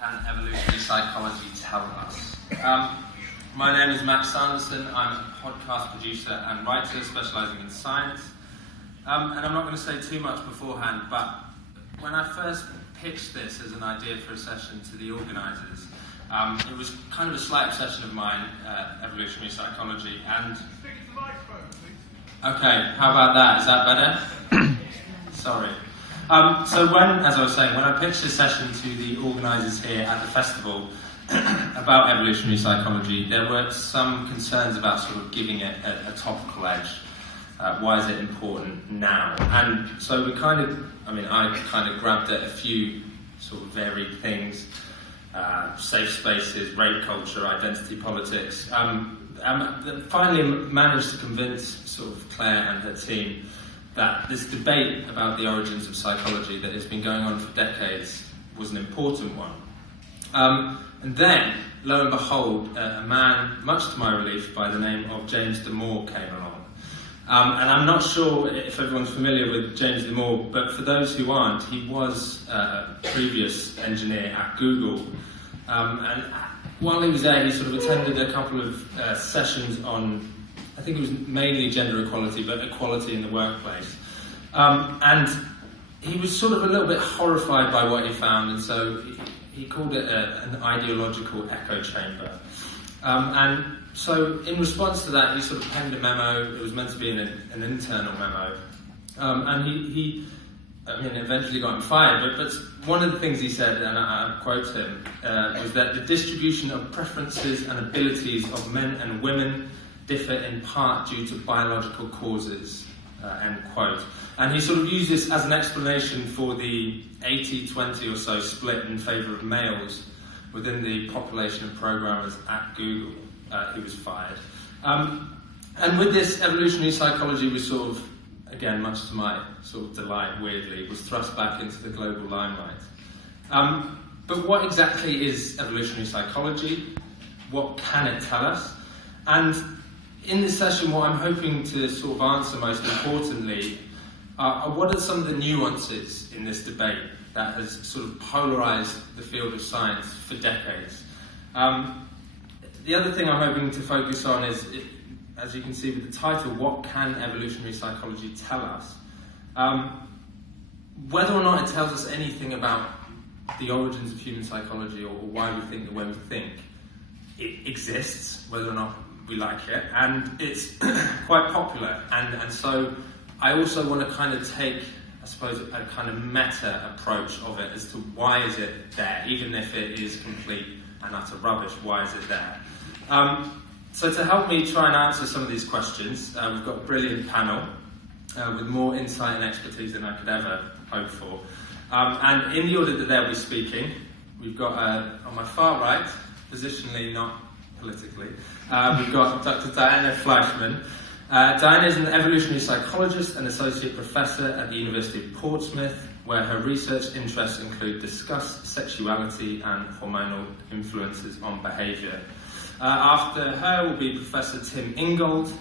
can evolutionary psychology tell us? My name is Matt Sanderson. I'm a podcast producer and writer specialising in science. And I'm not going to say too much beforehand, but when I first pitched this as an idea for a session to the organisers, it was kind of a slight obsession of mine, evolutionary psychology. And okay, how about that? Is that better? Sorry. So when, as I was saying, when I pitched a session to the organisers here at the festival about evolutionary psychology, there were some concerns about sort of giving it a topical edge. Why is it important now? And so I kind of grabbed at a few sort of varied things, safe spaces, rape culture, identity politics. Finally managed to convince sort of Claire and her team that this debate about the origins of psychology that has been going on for decades was an important one. And then, lo and behold, a man, much to my relief, by the name of James Damore came along. And I'm not sure if everyone's familiar with James Damore, but for those who aren't, he was a previous engineer at Google. And while he was there, he sort of attended a couple of sessions on, I think it was mainly gender equality, but equality in the workplace. And he was sort of a little bit horrified by what he found, and so he called it an ideological echo chamber. And so in response to that, he sort of penned a memo. It was meant to be an internal memo. And he eventually got him fired. But one of the things he said, and I quote him, was that the distribution of preferences and abilities of men and women differ in part due to biological causes, end quote. And he sort of used this as an explanation for the 80-20 or so split in favour of males within the population of programmers at Google who was fired. And with this, evolutionary psychology was sort of, again, much to my sort of delight, weirdly, was thrust back into the global limelight. But what exactly is evolutionary psychology? What can it tell us? And in this session, what I'm hoping to sort of answer most importantly are what are some of the nuances in this debate that has sort of polarised the field of science for decades. The other thing I'm hoping to focus on is, as you can see with the title, what can evolutionary psychology tell us? Whether or not it tells us anything about the origins of human psychology or why we think the way we think, it exists, whether or not we like it, and it's quite popular, and so I also want to kind of take, I suppose, a kind of meta approach of it as to why is it there, even if it is complete and utter rubbish, why is it there? So to help me try and answer some of these questions, we've got a brilliant panel with more insight and expertise than I could ever hope for. And in the order that they'll be speaking, we've got, on my far right, positionally, not politically, we've got Dr. Diana Fleischman. Diana is an evolutionary psychologist and associate professor at the University of Portsmouth, where her research interests include discuss sexuality and hormonal influences on behaviour. After her will be Professor Tim Ingold.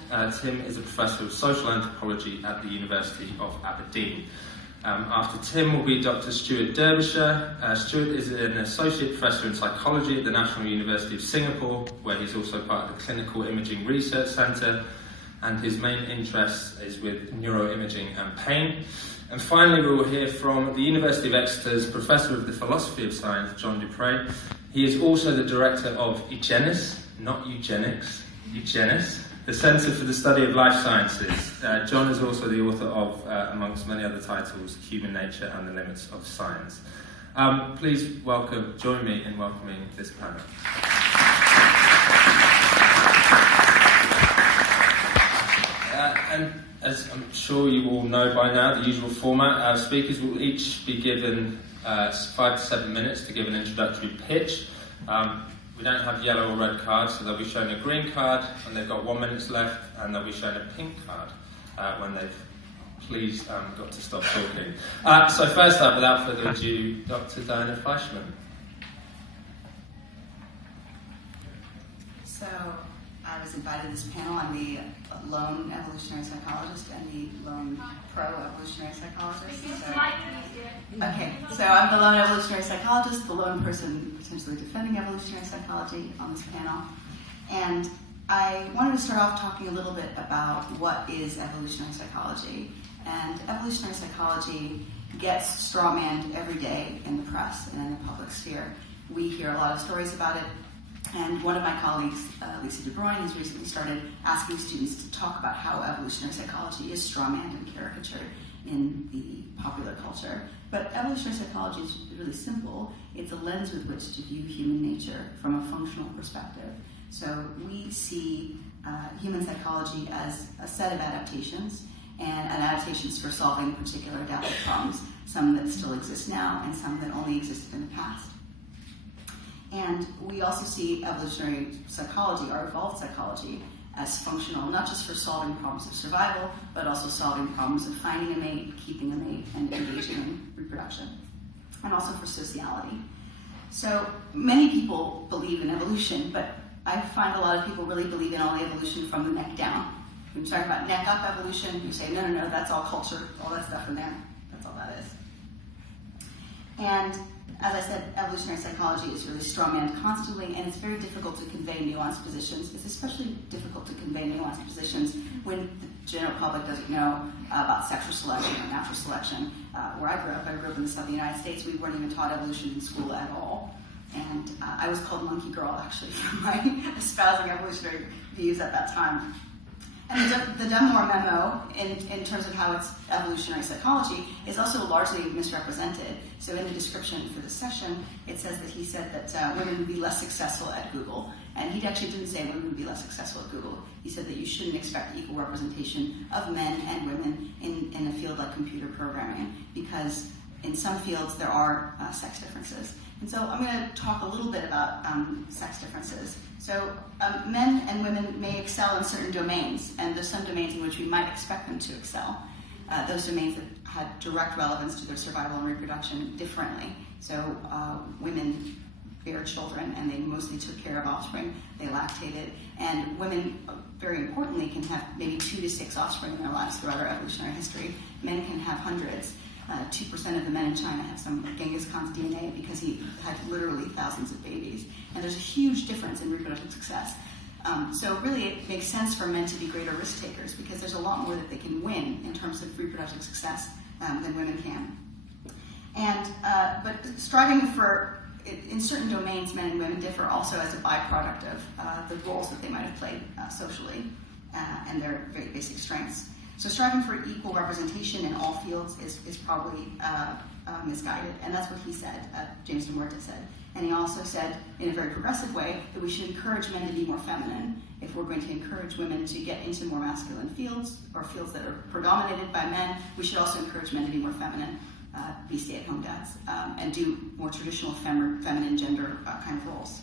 Tim is a professor of social anthropology at the University of Aberdeen. After Tim will be Dr. Stuart Derbyshire. Stuart is an associate professor in psychology at the National University of Singapore, where he's also part of the Clinical Imaging Research Centre, and his main interest is with neuroimaging and pain. And finally, we will hear from the University of Exeter's Professor of the Philosophy of Science, John Dupré. He is also the director of EGENIS, not eugenics, EGENIS, the Centre for the Study of Life Sciences. John is also the author of, amongst many other titles, Human Nature and the Limits of Science. Please join me in welcoming this panel. And as I'm sure you all know by now, the usual format, our speakers will each be given 5 to 7 minutes to give an introductory pitch. We don't have yellow or red cards, so they'll be shown a green card when they've got 1 minute left, and they'll be shown a pink card when they've got to stop talking. So first up, without further ado, Dr. Diana Fleischman. So I was invited to this panel. I'm the lone evolutionary psychologist and the lone pro-evolutionary psychologist. So I'm the lone evolutionary psychologist, the lone person potentially defending evolutionary psychology on this panel. And I wanted to start off talking a little bit about what is evolutionary psychology. And evolutionary psychology gets strawmanned every day in the press and in the public sphere. We hear a lot of stories about it. And one of my colleagues, Lisa Dupré, has recently started asking students to talk about how evolutionary psychology is strawmanned and caricatured in the popular culture. But evolutionary psychology is really simple. It's a lens with which to view human nature from a functional perspective. So we see human psychology as a set of adaptations, and adaptations for solving particular adaptive problems, some that still exist now and some that only existed in the past. And we also see evolutionary psychology, or evolved psychology, as functional, not just for solving problems of survival, but also solving problems of finding a mate, keeping a mate, and engaging in reproduction, and also for sociality. So many people believe in evolution, but I find a lot of people really believe in only evolution from the neck down. When you're talking about neck up evolution, you say, no, that's all culture, all that stuff in there. That's all that is. And as I said, evolutionary psychology is really strawmanned constantly, and it's very difficult to convey nuanced positions. It's especially difficult to convey nuanced positions when the general public doesn't know about sexual selection or natural selection. Where I grew up in the southern United States, we weren't even taught evolution in school at all. And I was called monkey girl, actually, for my espousing evolutionary views at that time. And the Dunmore memo, in terms of how it's evolutionary psychology, is also largely misrepresented. So in the description for the session, it says that he said that women would be less successful at Google. And he actually didn't say women would be less successful at Google. He said that you shouldn't expect equal representation of men and women in a field like computer programming, because in some fields there are sex differences. And so I'm going to talk a little bit about sex differences. So men and women may excel in certain domains, and there's some domains in which we might expect them to excel. Those domains that had direct relevance to their survival and reproduction differently. So women bear children, and they mostly took care of offspring. They lactated, and women, very importantly, can have maybe 2 to 6 offspring in their lives throughout our evolutionary history. Men can have hundreds. 2% of the men in China have some of Genghis Khan's DNA because he had literally thousands of babies. And there's a huge difference in reproductive success. So really it makes sense for men to be greater risk takers because there's a lot more that they can win in terms of reproductive success than women can. And but striving for, in certain domains, men and women differ also as a byproduct of the roles that they might have played socially and their very basic strengths. So striving for equal representation in all fields is probably misguided, and that's what he said, James Dupré said. And he also said, in a very progressive way, that we should encourage men to be more feminine. If we're going to encourage women to get into more masculine fields, or fields that are predominated by men, we should also encourage men to be more feminine, be stay-at-home dads, and do more traditional feminine gender kind of roles.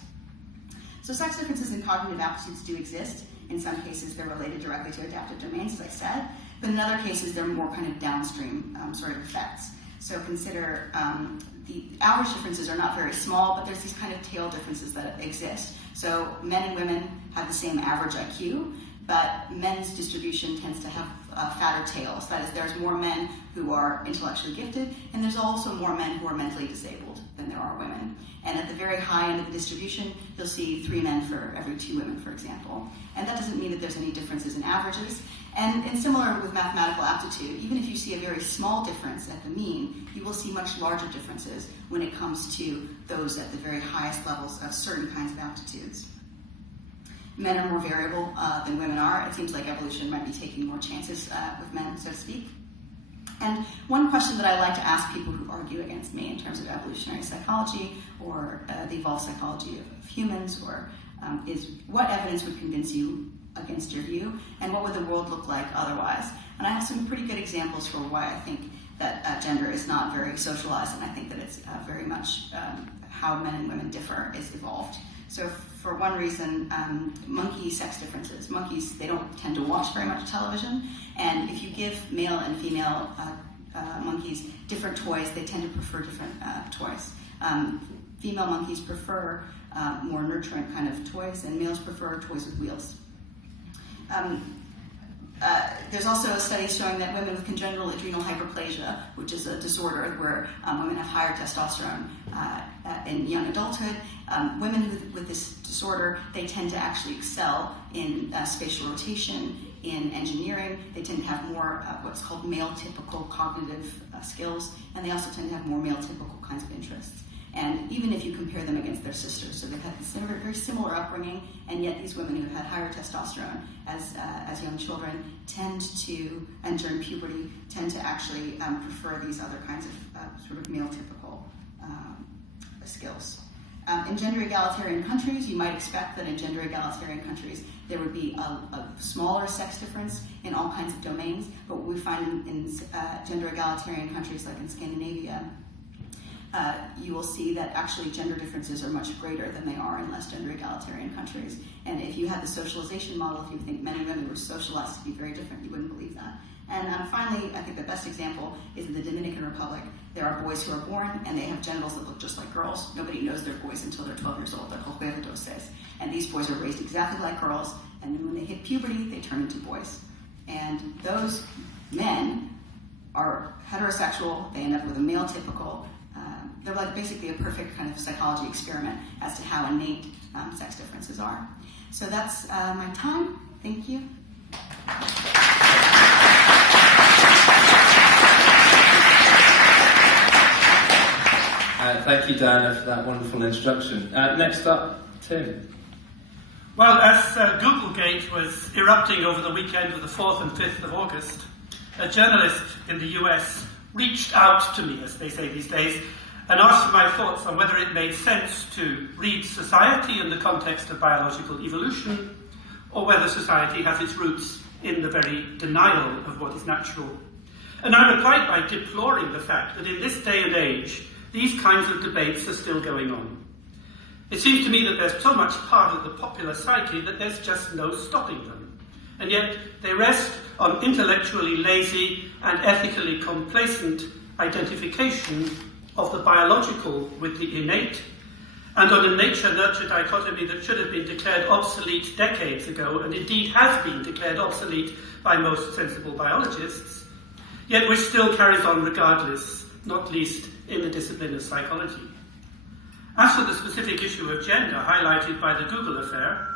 So sex differences in cognitive aptitudes do exist. In some cases, they're related directly to adaptive domains, as I said. But in other cases, they're more kind of downstream sort of effects. So consider the average differences are not very small, but there's these kind of tail differences that exist. So men and women have the same average IQ, but men's distribution tends to have fatter tails. That is, there's more men who are intellectually gifted, and there's also more men who are mentally disabled than there are women. And at the very high end of the distribution, you'll see 3 men for every 2 women, for example. And that doesn't mean that there's any differences in averages. And similar with mathematical aptitude, even if you see a very small difference at the mean, you will see much larger differences when it comes to those at the very highest levels of certain kinds of aptitudes. Men are more variable than women are. It seems like evolution might be taking more chances with men, so to speak. And one question that I like to ask people who argue against me in terms of evolutionary psychology or the evolved psychology of humans is what evidence would convince you against your view, and what would the world look like otherwise? And I have some pretty good examples for why I think that gender is not very socialized, and I think that it's very much how men and women differ is evolved. So for one reason, monkey sex differences. Monkeys, they don't tend to watch very much television, and if you give male and female monkeys different toys, they tend to prefer different toys. Female monkeys prefer more nurturant kind of toys, and males prefer toys with wheels. There's also a study showing that women with congenital adrenal hyperplasia, which is a disorder where women have higher testosterone in young adulthood, women with this disorder, they tend to actually excel in spatial rotation, in engineering. They tend to have more of what's called male-typical cognitive skills, and they also tend to have more male-typical kinds of interests. And even if you compare them against their sisters, so they've had this very similar upbringing, and yet these women who have had higher testosterone as young children tend to, and during puberty, tend to actually prefer these other kinds of sort of male-typical skills. In gender egalitarian countries, you might expect that in gender egalitarian countries there would be a smaller sex difference in all kinds of domains, but what we find in gender egalitarian countries like in Scandinavia, you will see that actually gender differences are much greater than they are in less gender egalitarian countries. And if you had the socialization model, if you think men and women were socialized to be very different, you wouldn't believe that. And finally, I think the best example is in the Dominican Republic. There are boys who are born and they have genitals that look just like girls. Nobody knows they're boys until they're 12 years old. They're called juventudes. And these boys are raised exactly like girls, and then when they hit puberty, they turn into boys. And those men are heterosexual. They end up with a male-typical. They're like basically a perfect kind of psychology experiment as to how innate sex differences are. So that's my time. Thank you. Thank you, Diana, for that wonderful introduction. Next up, Tim. Well, as Googlegate was erupting over the weekend of the 4th and 5th of August, a journalist in the US reached out to me, as they say these days, and asked for my thoughts on whether it made sense to read society in the context of biological evolution, or whether society has its roots in the very denial of what is natural. And I replied by deploring the fact that in this day and age, these kinds of debates are still going on. It seems to me that there's so much part of the popular psyche that there's just no stopping them. And yet they rest on intellectually lazy and ethically complacent identification of the biological with the innate, and on a nature-nurture dichotomy that should have been declared obsolete decades ago, and indeed has been declared obsolete by most sensible biologists, yet which still carries on regardless, not least in the discipline of psychology. As for the specific issue of gender highlighted by the Google affair,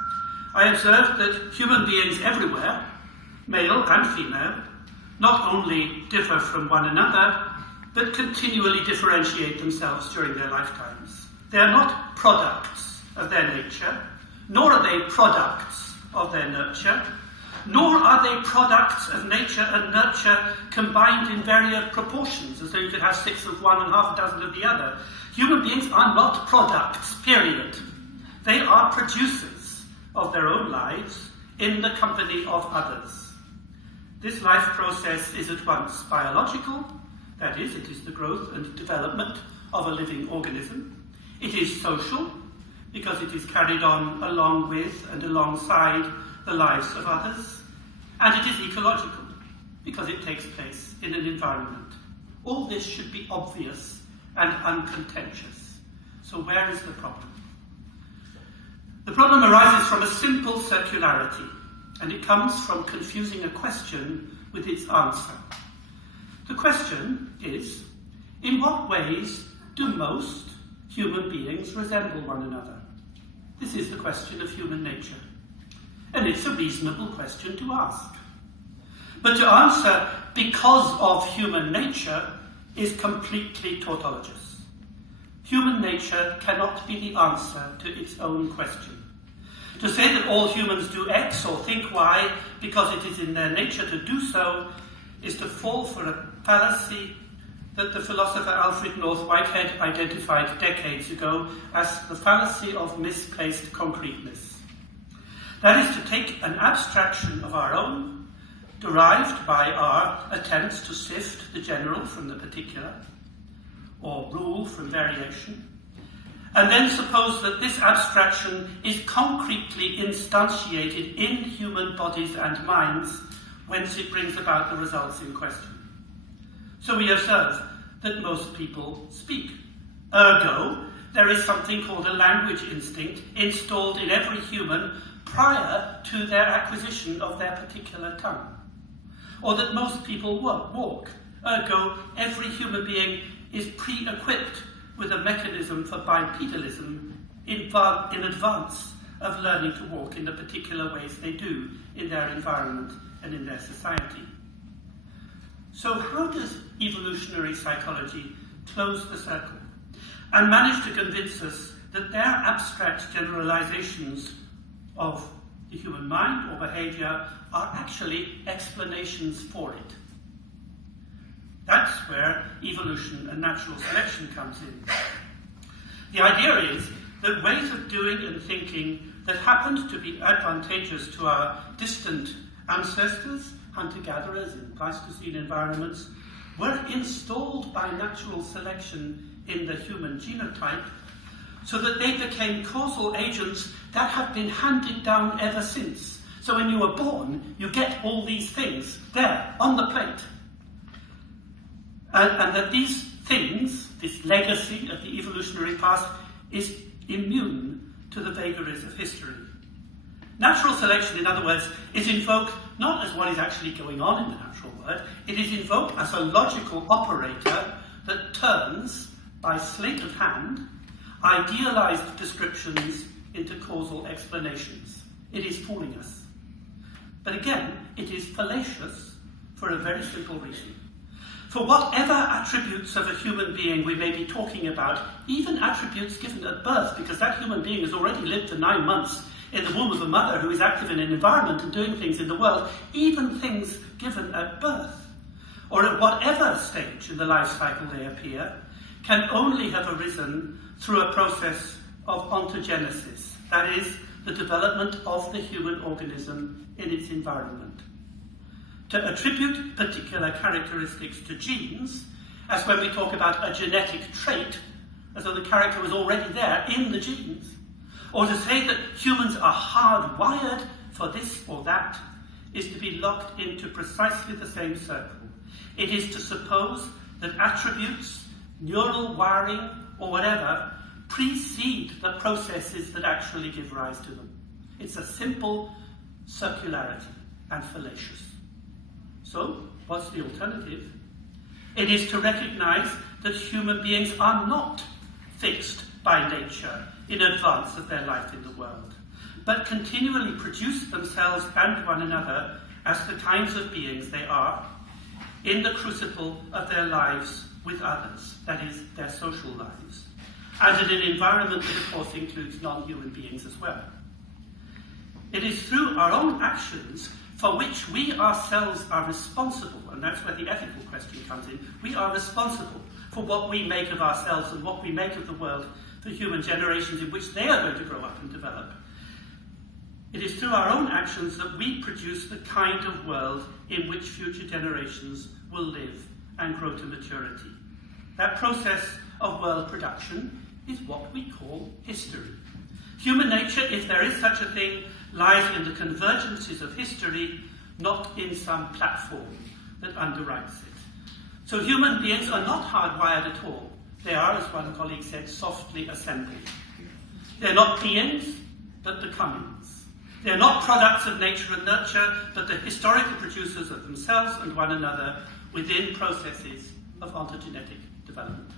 I observed that human beings everywhere, male and female, not only differ from one another, but continually differentiate themselves during their lifetimes. They are not products of their nature, nor are they products of their nurture, nor are they products of nature and nurture combined in various proportions, as though you could have 6 of one and half a dozen of the other. Human beings are not products, period. They are producers of their own lives in the company of others. This life process is at once biological, that is, it is the growth and development of a living organism. It is social, because it is carried on along with and alongside the lives of others. And it is ecological, because it takes place in an environment. All this should be obvious and uncontentious. So where is the problem? The problem arises from a simple circularity, and it comes from confusing a question with its answer. The question is, in what ways do most human beings resemble one another? This is the question of human nature. And it's a reasonable question to ask. But to answer because of human nature is completely tautologous. Human nature cannot be the answer to its own question. To say that all humans do X or think Y because it is in their nature to do so is to fall for a fallacy that the philosopher Alfred North Whitehead identified decades ago as the fallacy of misplaced concreteness. That is to take an abstraction of our own, derived by our attempts to sift the general from the particular, or rule from variation, and then suppose that this abstraction is concretely instantiated in human bodies and minds, whence it brings about the results in question. So we observe that most people speak. Ergo, there is something called a language instinct installed in every human prior to their acquisition of their particular tongue. Or that most people won't walk. Ergo, every human being is pre-equipped with a mechanism for bipedalism in advance of learning to walk in the particular ways they do in their environment and in their society. So how does evolutionary psychology close the circle and manage to convince us that their abstract generalizations of the human mind or behavior are actually explanations for it? That's where evolution and natural selection comes in. The idea is that ways of doing and thinking that happened to be advantageous to our distant ancestors, hunter-gatherers in Pleistocene environments, were installed by natural selection in the human genotype so that they became causal agents that have been handed down ever since. So when you were born, you get all these things there on the plate. And that these things, this legacy of the evolutionary past, is immune to the vagaries of history. Natural selection, in other words, is invoked not as what is actually going on in the natural world, it is invoked as a logical operator that turns, by sleight of hand, idealized descriptions into causal explanations. It is fooling us. But again, it is fallacious for a very simple reason. For whatever attributes of a human being we may be talking about, even attributes given at birth, because that human being has already lived for 9 months in the womb of a mother who is active in an environment and doing things in the world, even things given at birth, or at whatever stage in the life cycle they appear, can only have arisen through a process of ontogenesis, that is, the development of the human organism in its environment. To attribute particular characteristics to genes, as when we talk about a genetic trait, as though the character was already there in the genes, or to say that humans are hardwired for this or that, is to be locked into precisely the same circle. It is to suppose that attributes, neural wiring, or whatever, precede the processes that actually give rise to them. It's a simple circularity and fallacious. So, what's the alternative? It is to recognize that human beings are not fixed by nature in advance of their life in the world, but continually produce themselves and one another as the kinds of beings they are in the crucible of their lives with others, that is, their social lives, and in an environment that of course includes non-human beings as well. It is through our own actions for which we ourselves are responsible, and that's where the ethical question comes in. We are responsible for what we make of ourselves and what we make of the world for human generations in which they are going to grow up and develop. It is through our own actions that we produce the kind of world in which future generations will live and grow to maturity. That process of world production is what we call history. Human nature, if there is such a thing, lies in the convergences of history, not in some platform that underwrites it. So human beings are not hardwired at all. They are, as one colleague said, softly assembled. They're not beings, but becomings. They're not products of nature and nurture, but the historical producers of themselves and one another within processes of ontogenetic development.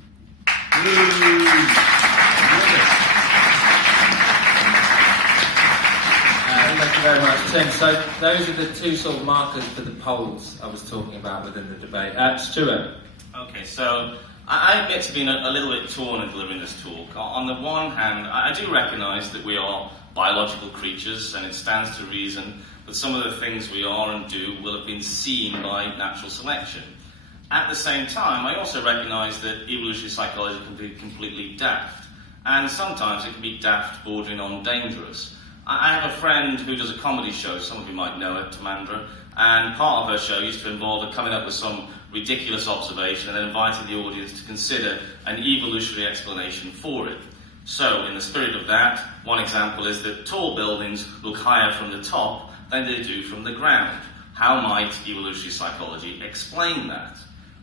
Thank you very much, Tim. So those are the two sort of markers for the polls I was talking about within the debate. Stuart. Okay, so I admit to being a little bit torn in delivering this talk. On the one hand, I do recognise that we are biological creatures, and it stands to reason that some of the things we are and do will have been seen by natural selection. At the same time, I also recognise that evolutionary psychology can be completely daft, and sometimes it can be daft bordering on dangerous. I have a friend who does a comedy show, some of you might know her, Tamandra, and part of her show used to involve her coming up with some ridiculous observation and then inviting the audience to consider an evolutionary explanation for it. So, in the spirit of that, one example is that tall buildings look higher from the top than they do from the ground. How might evolutionary psychology explain that?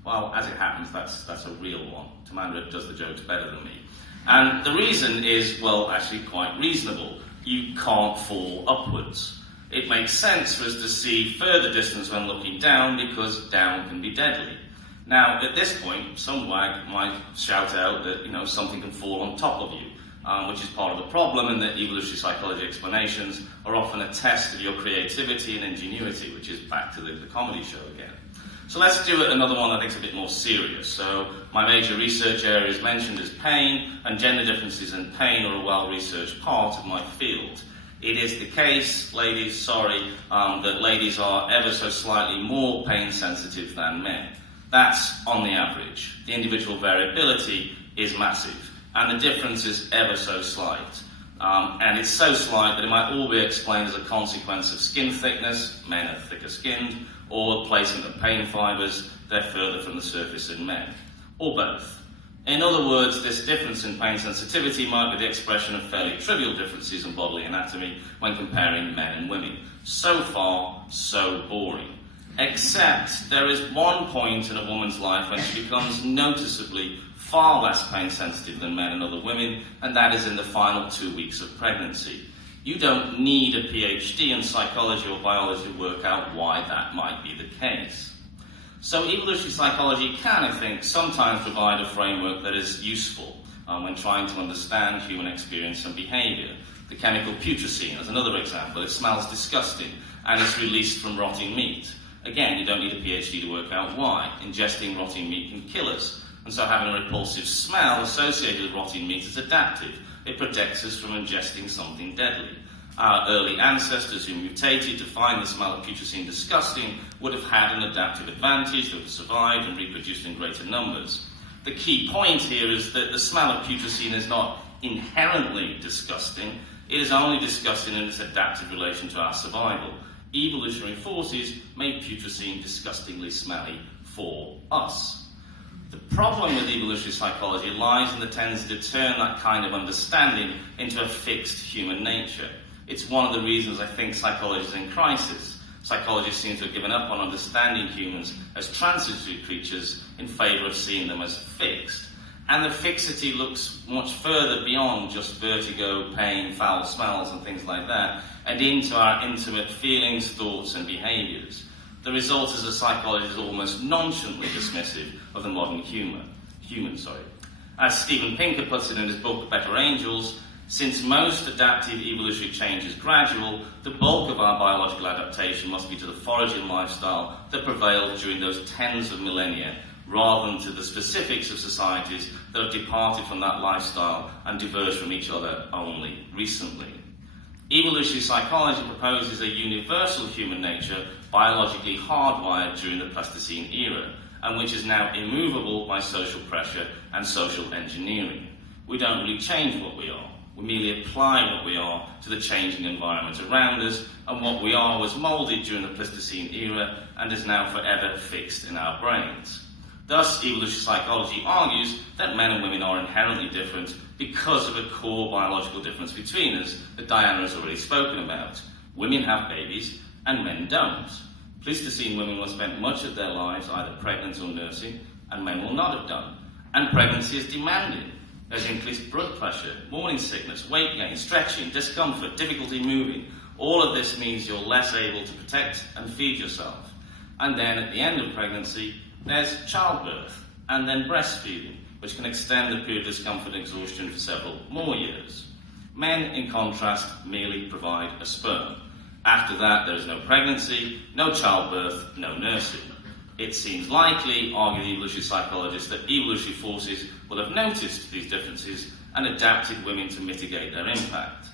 Well, as it happens, that's a real one. Tamandra does the jokes better than me. And the reason is, well, actually quite reasonable. you can't fall upwards. It makes sense for us to see further distance when looking down because down can be deadly. Now, at this point, some wag might shout out that something can fall on top of you, which is part of the problem, and that evolutionary psychology explanations are often a test of your creativity and ingenuity, which is back to the comedy show again. So let's do another one I think is a bit more serious. So my major research areas mentioned is pain, and gender differences in pain are a well-researched part of my field. It is the case, ladies, that ladies are ever so slightly more pain sensitive than men. That's on the average. The individual variability is massive, and the difference is ever so slight. And it's so slight that it might all be explained as a consequence of skin thickness, men are thicker skinned, or placement of pain fibres, they're further from the surface in men, or both. In other words, this difference in pain sensitivity might be the expression of fairly trivial differences in bodily anatomy when comparing men and women. So far, so boring. Except there is one point in a woman's life when she becomes noticeably far less pain sensitive than men and other women, and that is in the final 2 weeks of pregnancy. You don't need a PhD in psychology or biology to work out why that might be the case. So evolutionary psychology can, I think, sometimes provide a framework that is useful when trying to understand human experience and behaviour. The chemical putrescine is another example. It smells disgusting and it's released from rotting meat. Again, you don't need a PhD to work out why. Ingesting rotting meat can kill us, and so having a repulsive smell associated with rotting meat is adaptive. It protects us from ingesting something deadly. Our early ancestors who mutated to find the smell of putrescine disgusting would have had an adaptive advantage, they would have survived and reproduced in greater numbers. The key point here is that the smell of putrescine is not inherently disgusting, it is only disgusting in its adaptive relation to our survival. Evolutionary forces made putrescine disgustingly smelly for us. The problem with evolutionary psychology lies in the tendency to turn that kind of understanding into a fixed human nature. It's one of the reasons I think psychology is in crisis. Psychologists seem to have given up on understanding humans as transitory creatures in favour of seeing them as fixed. And the fixity looks much further beyond just vertigo, pain, foul smells and things like that, and into our intimate feelings, thoughts and behaviours. The result is that psychology is almost nonchalantly dismissive of the modern human. As Steven Pinker puts it in his book Better Angels, since most adaptive evolutionary change is gradual, the bulk of our biological adaptation must be to the foraging lifestyle that prevailed during those tens of millennia, rather than to the specifics of societies that have departed from that lifestyle and diverged from each other only recently. Evolutionary psychology proposes a universal human nature biologically hardwired during the Pleistocene era, and which is now immovable by social pressure and social engineering. We don't really change what we are. We merely apply what we are to the changing environment around us, and what we are was moulded during the Pleistocene era and is now forever fixed in our brains. Thus, evolutionary psychology argues that men and women are inherently different because of a core biological difference between us that Diana has already spoken about. Women have babies and men don't. Pleistocene women will have spent much of their lives either pregnant or nursing, and men will not have done. And pregnancy is demanding. There's increased blood pressure, morning sickness, weight gain, stretching, discomfort, difficulty moving. All of this means you're less able to protect and feed yourself. And then at the end of pregnancy, there's childbirth, and then breastfeeding, which can extend the period of discomfort and exhaustion for several more years. Men, in contrast, merely provide a sperm. After that, there is no pregnancy, no childbirth, no nursing. It seems likely, argue the evolutionary psychologists, that evolutionary forces will have noticed these differences and adapted women to mitigate their impact.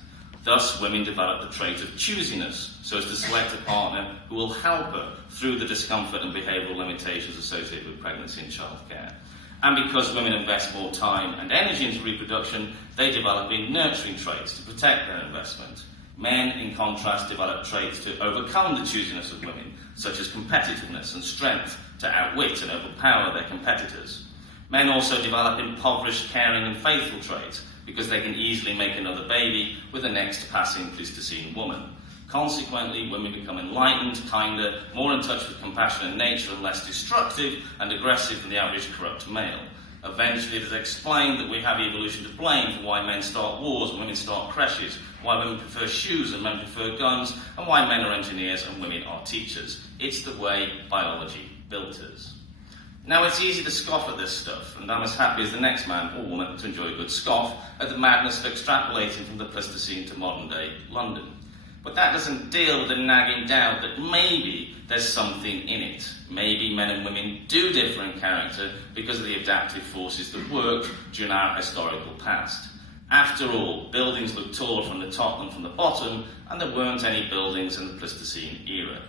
Thus, women develop the trait of choosiness, so as to select a partner who will help her through the discomfort and behavioural limitations associated with pregnancy and childcare. And because women invest more time and energy into reproduction, they develop nurturing traits to protect their investment. Men, in contrast, develop traits to overcome the choosiness of women, such as competitiveness and strength to outwit and overpower their competitors. Men also develop impoverished, caring and faithful traits, because they can easily make another baby with the next passing Pleistocene woman. Consequently, women become enlightened, kinder, more in touch with compassion and nature, and less destructive and aggressive than the average corrupt male. Eventually, it is explained that we have evolution to blame for why men start wars and women start crashes, why women prefer shoes and men prefer guns, and why men are engineers and women are teachers. It's the way biology built us. Now, it's easy to scoff at this stuff, and I'm as happy as the next man or woman to enjoy a good scoff at the madness of extrapolating from the Pleistocene to modern-day London. But that doesn't deal with the nagging doubt that maybe there's something in it. Maybe men and women do differ in character because of the adaptive forces that worked during our historical past. After all, buildings look taller from the top than from the bottom, and there weren't any buildings in the Pleistocene era.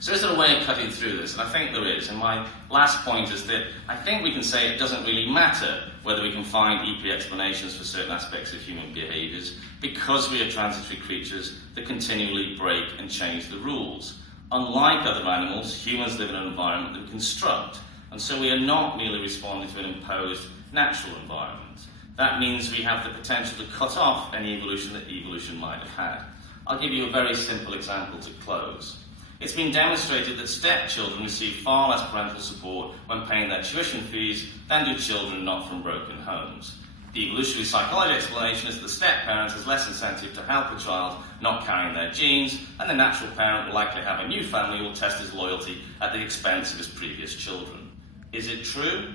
So is there a way of cutting through this? And I think there is. And my last point is that I think we can say it doesn't really matter whether we can find EP explanations for certain aspects of human behaviours, because we are transitory creatures that continually break and change the rules. Unlike other animals, humans live in an environment that we construct, and so we are not merely responding to an imposed natural environment. That means we have the potential to cut off any evolution that evolution might have had. I'll give you a very simple example to close. It's been demonstrated that stepchildren receive far less parental support when paying their tuition fees than do children not from broken homes. The evolutionary psychology explanation is that the step-parent has less incentive to help a child not carrying their genes, and the natural parent will likely have a new family who will test his loyalty at the expense of his previous children. Is it true?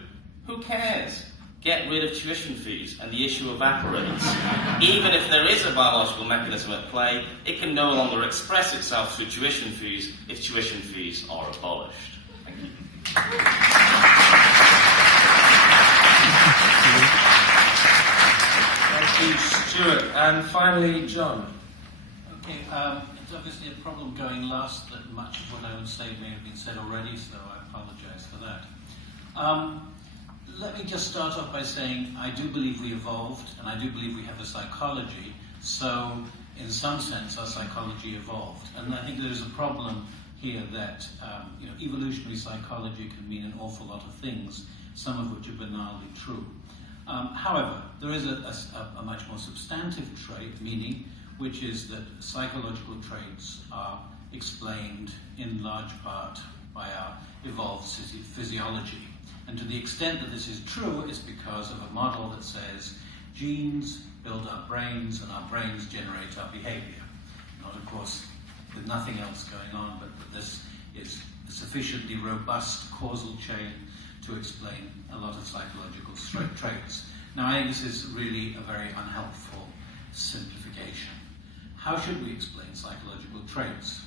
Who cares? Get rid of tuition fees and the issue evaporates. Even if there is a biological mechanism at play, it can no longer express itself through tuition fees if tuition fees are abolished. Thank you. Thank you, Stuart. And finally, John. Okay, it's obviously a problem going last that much of what I would say may have been said already, so I apologise for that. Let me just start off by saying I do believe we evolved, and I do believe we have a psychology, so in some sense our psychology evolved. And I think there's a problem here that evolutionary psychology can mean an awful lot of things, some of which are banally true. However, there is a much more substantive trait, meaning, which is that psychological traits are explained in large part by our evolved physiology. And to the extent that this is true, it's because of a model that says genes build our brains and our brains generate our behavior. Not, of course, with nothing else going on, but that this is a sufficiently robust causal chain to explain a lot of psychological traits. Now, I think this is really a very unhelpful simplification. How should we explain psychological traits?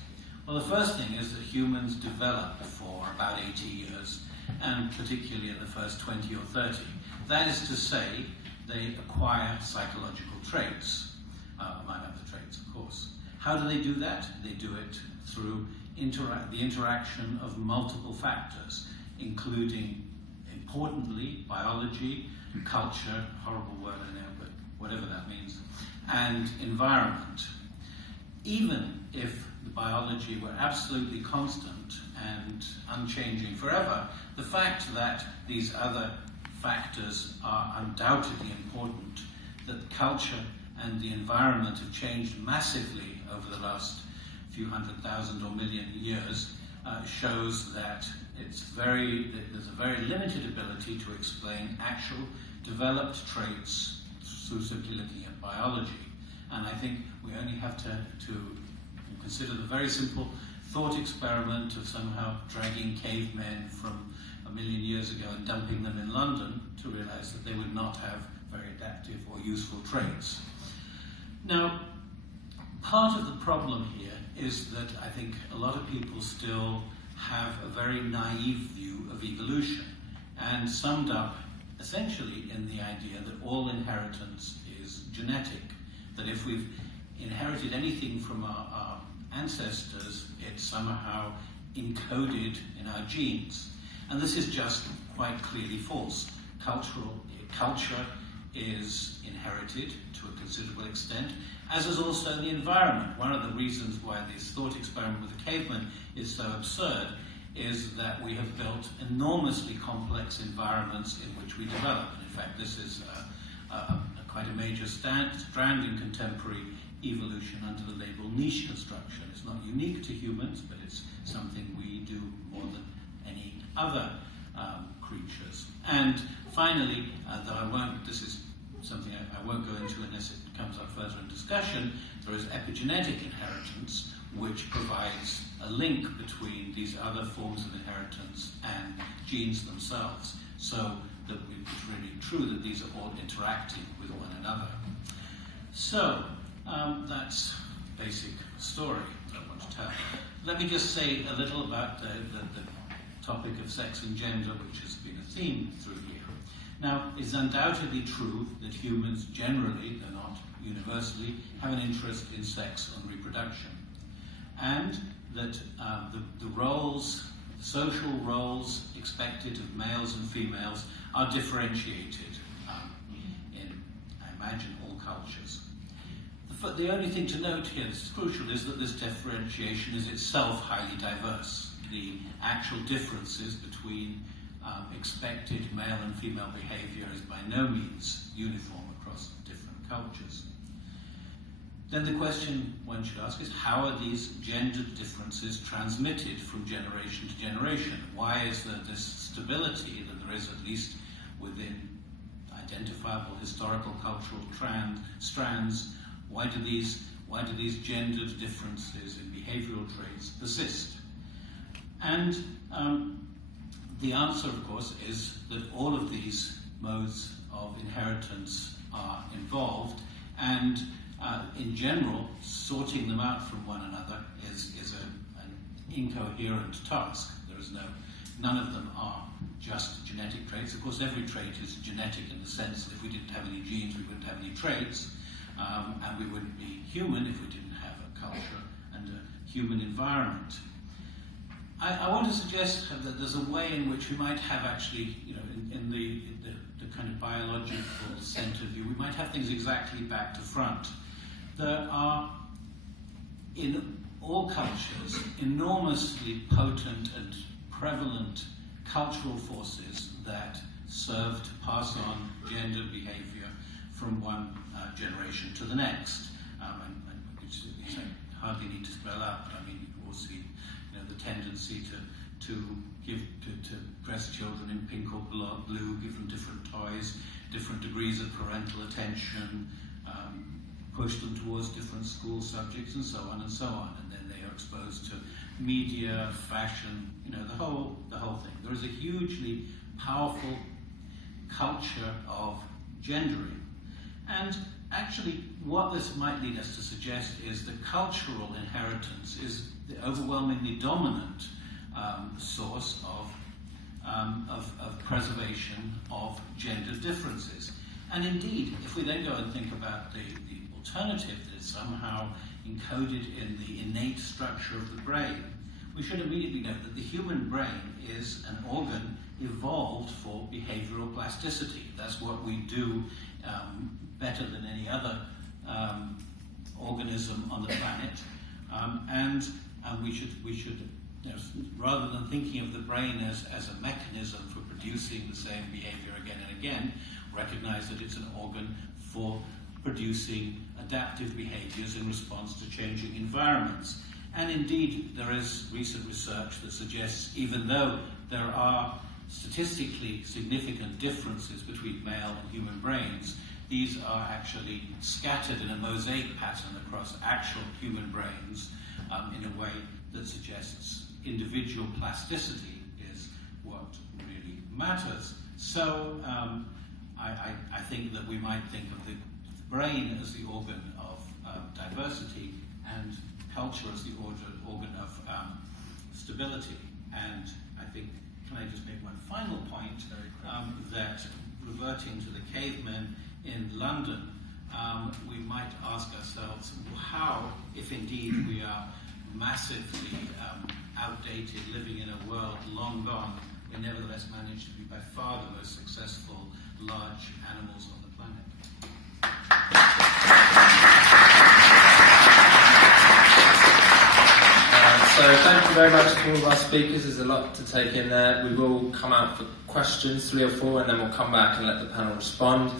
Well, the first thing is that humans develop for about 80 years, and particularly in the first 20 or 30. That is to say, they acquire psychological traits, among other traits, of course. How do they do that? They do it through the interaction of multiple factors, including, importantly, biology, culture, horrible word I know, but whatever that means, and environment. Even if the biology were absolutely constant and unchanging forever, the fact that these other factors are undoubtedly important, that culture and the environment have changed massively over the last few 100,000 or million years, shows that there's a very limited ability to explain actual developed traits through simply looking at biology. And I think we only have to consider the very simple thought experiment of somehow dragging cavemen from 1 million years ago and dumping them in London to realize that they would not have very adaptive or useful traits. Now, part of the problem here is that I think a lot of people still have a very naive view of evolution, and summed up essentially in the idea that all inheritance is genetic, that if we've inherited anything from our ancestors, it's somehow encoded in our genes. And this is just quite clearly false. Culture is inherited to a considerable extent, as is also the environment. One of the reasons why this thought experiment with the caveman is so absurd is that we have built enormously complex environments in which we develop. And in fact, this is quite a major strand in contemporary evolution under the label niche construction. It's not unique to humans, but it's something we do more than any other creatures. And finally, though I won't, this is something I won't go into unless it comes up further in discussion, there is epigenetic inheritance, which provides a link between these other forms of inheritance and genes themselves, so that it's really true that these are all interacting with one another. So, that's basic story that I want to tell. Let me just say a little about the topic of sex and gender, which has been a theme through here. Now, it's undoubtedly true that humans generally, though not universally, have an interest in sex and reproduction, and that the roles, the social roles expected of males and females are differentiated in, I imagine, all cultures. The only thing to note here that's crucial is that this differentiation is itself highly diverse. The actual differences between expected male and female behavior is by no means uniform across different cultures. Then the question one should ask is, how are these gendered differences transmitted from generation to generation? Why is there this stability that there is, at least within identifiable historical cultural strands? Why do these gendered differences in behavioral traits persist? And the answer, of course, is that all of these modes of inheritance are involved, and in general, sorting them out from one another is an incoherent task. None of them are just genetic traits. Of course, every trait is genetic in the sense that if we didn't have any genes, we wouldn't have any traits, and we wouldn't be human if we didn't have a culture and a human environment. I want to suggest that there's a way in which we might have actually, in the kind of biological center view, we might have things exactly back to front. There are, in all cultures, enormously potent and prevalent cultural forces that serve to pass on gendered behavior from one generation to the next. And which I hardly need to spell out, but I mean, you can all see the tendency to dress children in pink or blue, give them different toys, different degrees of parental attention, push them towards different school subjects, and so on and so on. And then they are exposed to media, fashion, the whole thing. There is a hugely powerful culture of gendering. And actually, what this might lead us to suggest is that cultural inheritance is the overwhelmingly dominant source of preservation of gender differences. And indeed, if we then go and think about the alternative that is somehow encoded in the innate structure of the brain, we should immediately note that the human brain is an organ evolved for behavioral plasticity. That's what we do better than any other organism on the planet. And we should rather than thinking of the brain as a mechanism for producing the same behavior again and again, recognize that it's an organ for producing adaptive behaviors in response to changing environments. And indeed, there is recent research that suggests even though there are statistically significant differences between male and human brains, these are actually scattered in a mosaic pattern across actual human brains in a way that suggests individual plasticity is what really matters. So I think that we might think of the brain as the organ of diversity and culture as the organ of stability. And I think, can I just make one final point, that reverting to the cavemen in London, we might ask ourselves how, if indeed we are massively outdated, living in a world long gone, we nevertheless manage to be by far the most successful large animals on the planet. So So thank you very much to all of our speakers. There's a lot to take in there. We will come out for questions, 3 or 4, and then we'll come back and let the panel respond.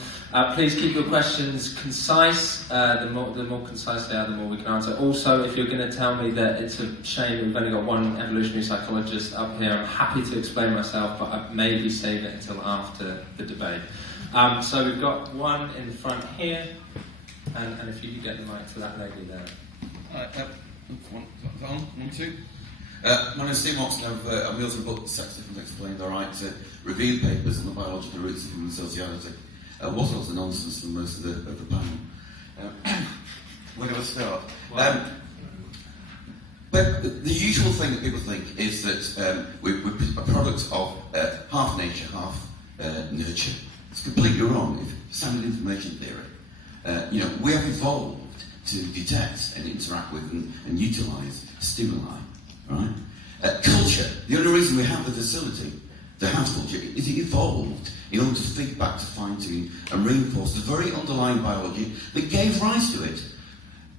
Please keep your questions concise. The more concise they are, the more we can answer. Also, if you're going to tell me that it's a shame that we've only got one evolutionary psychologist up here, I'm happy to explain myself, but I maybe save it until after the debate. So we've got one in the front here, and if you could get the mic to that lady there. One, two. My name is Steve Watson. I'm the author of the book Sex Difference Explained. I write review papers on the biological roots of human sociality. What else nonsense for most of the panel? Where do I start? But the usual thing that people think is that we're a product of half nature, half nurture. It's completely wrong. It's standard information theory. We have evolved to detect and interact with and utilise stimuli, right? Culture, the only reason we have the facility to have culture is it evolved in order to feed back, to fine-tune and reinforce the very underlying biology that gave rise to it.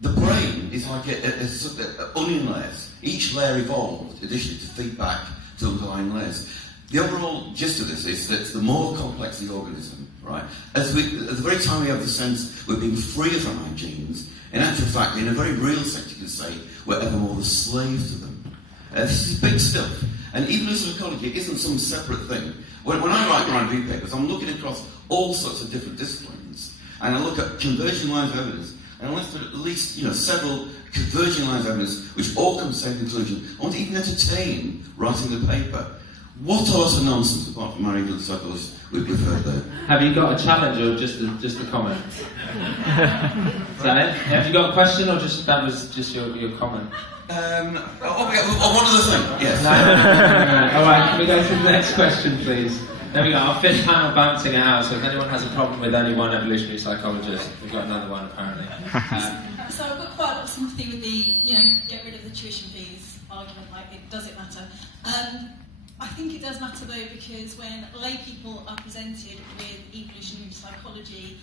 The brain is like a onion layers. Each layer evolved additionally to feed back to underlying layers. The overall gist of this is that the more complex the organism, right, at the very time we have the sense we're being freer from our genes, in actual fact, in a very real sense, you can say we're ever more the slave to them. This is big stuff. And evolutionary psychology isn't some separate thing. When I write my review papers, I'm looking across all sorts of different disciplines, and I look at converging lines of evidence, and I look at least several converging lines of evidence which all come to the same conclusion. I want to even entertain writing the paper. What a lot of nonsense, apart from our English psychologists we've heard there. Have you got a challenge or just a comment? Is that it? Have you got a question or that was just your comment? One other thing, yes. No. Alright, can we go to the next question, please? There we go, our fifth panel bouncing it out, so if anyone has a problem with only one evolutionary psychologist, we've got another one apparently. So I've got quite a lot of sympathy with the, get rid of the tuition fees argument, does it matter? I think it does matter though, because when lay people are presented with evolutionary psychology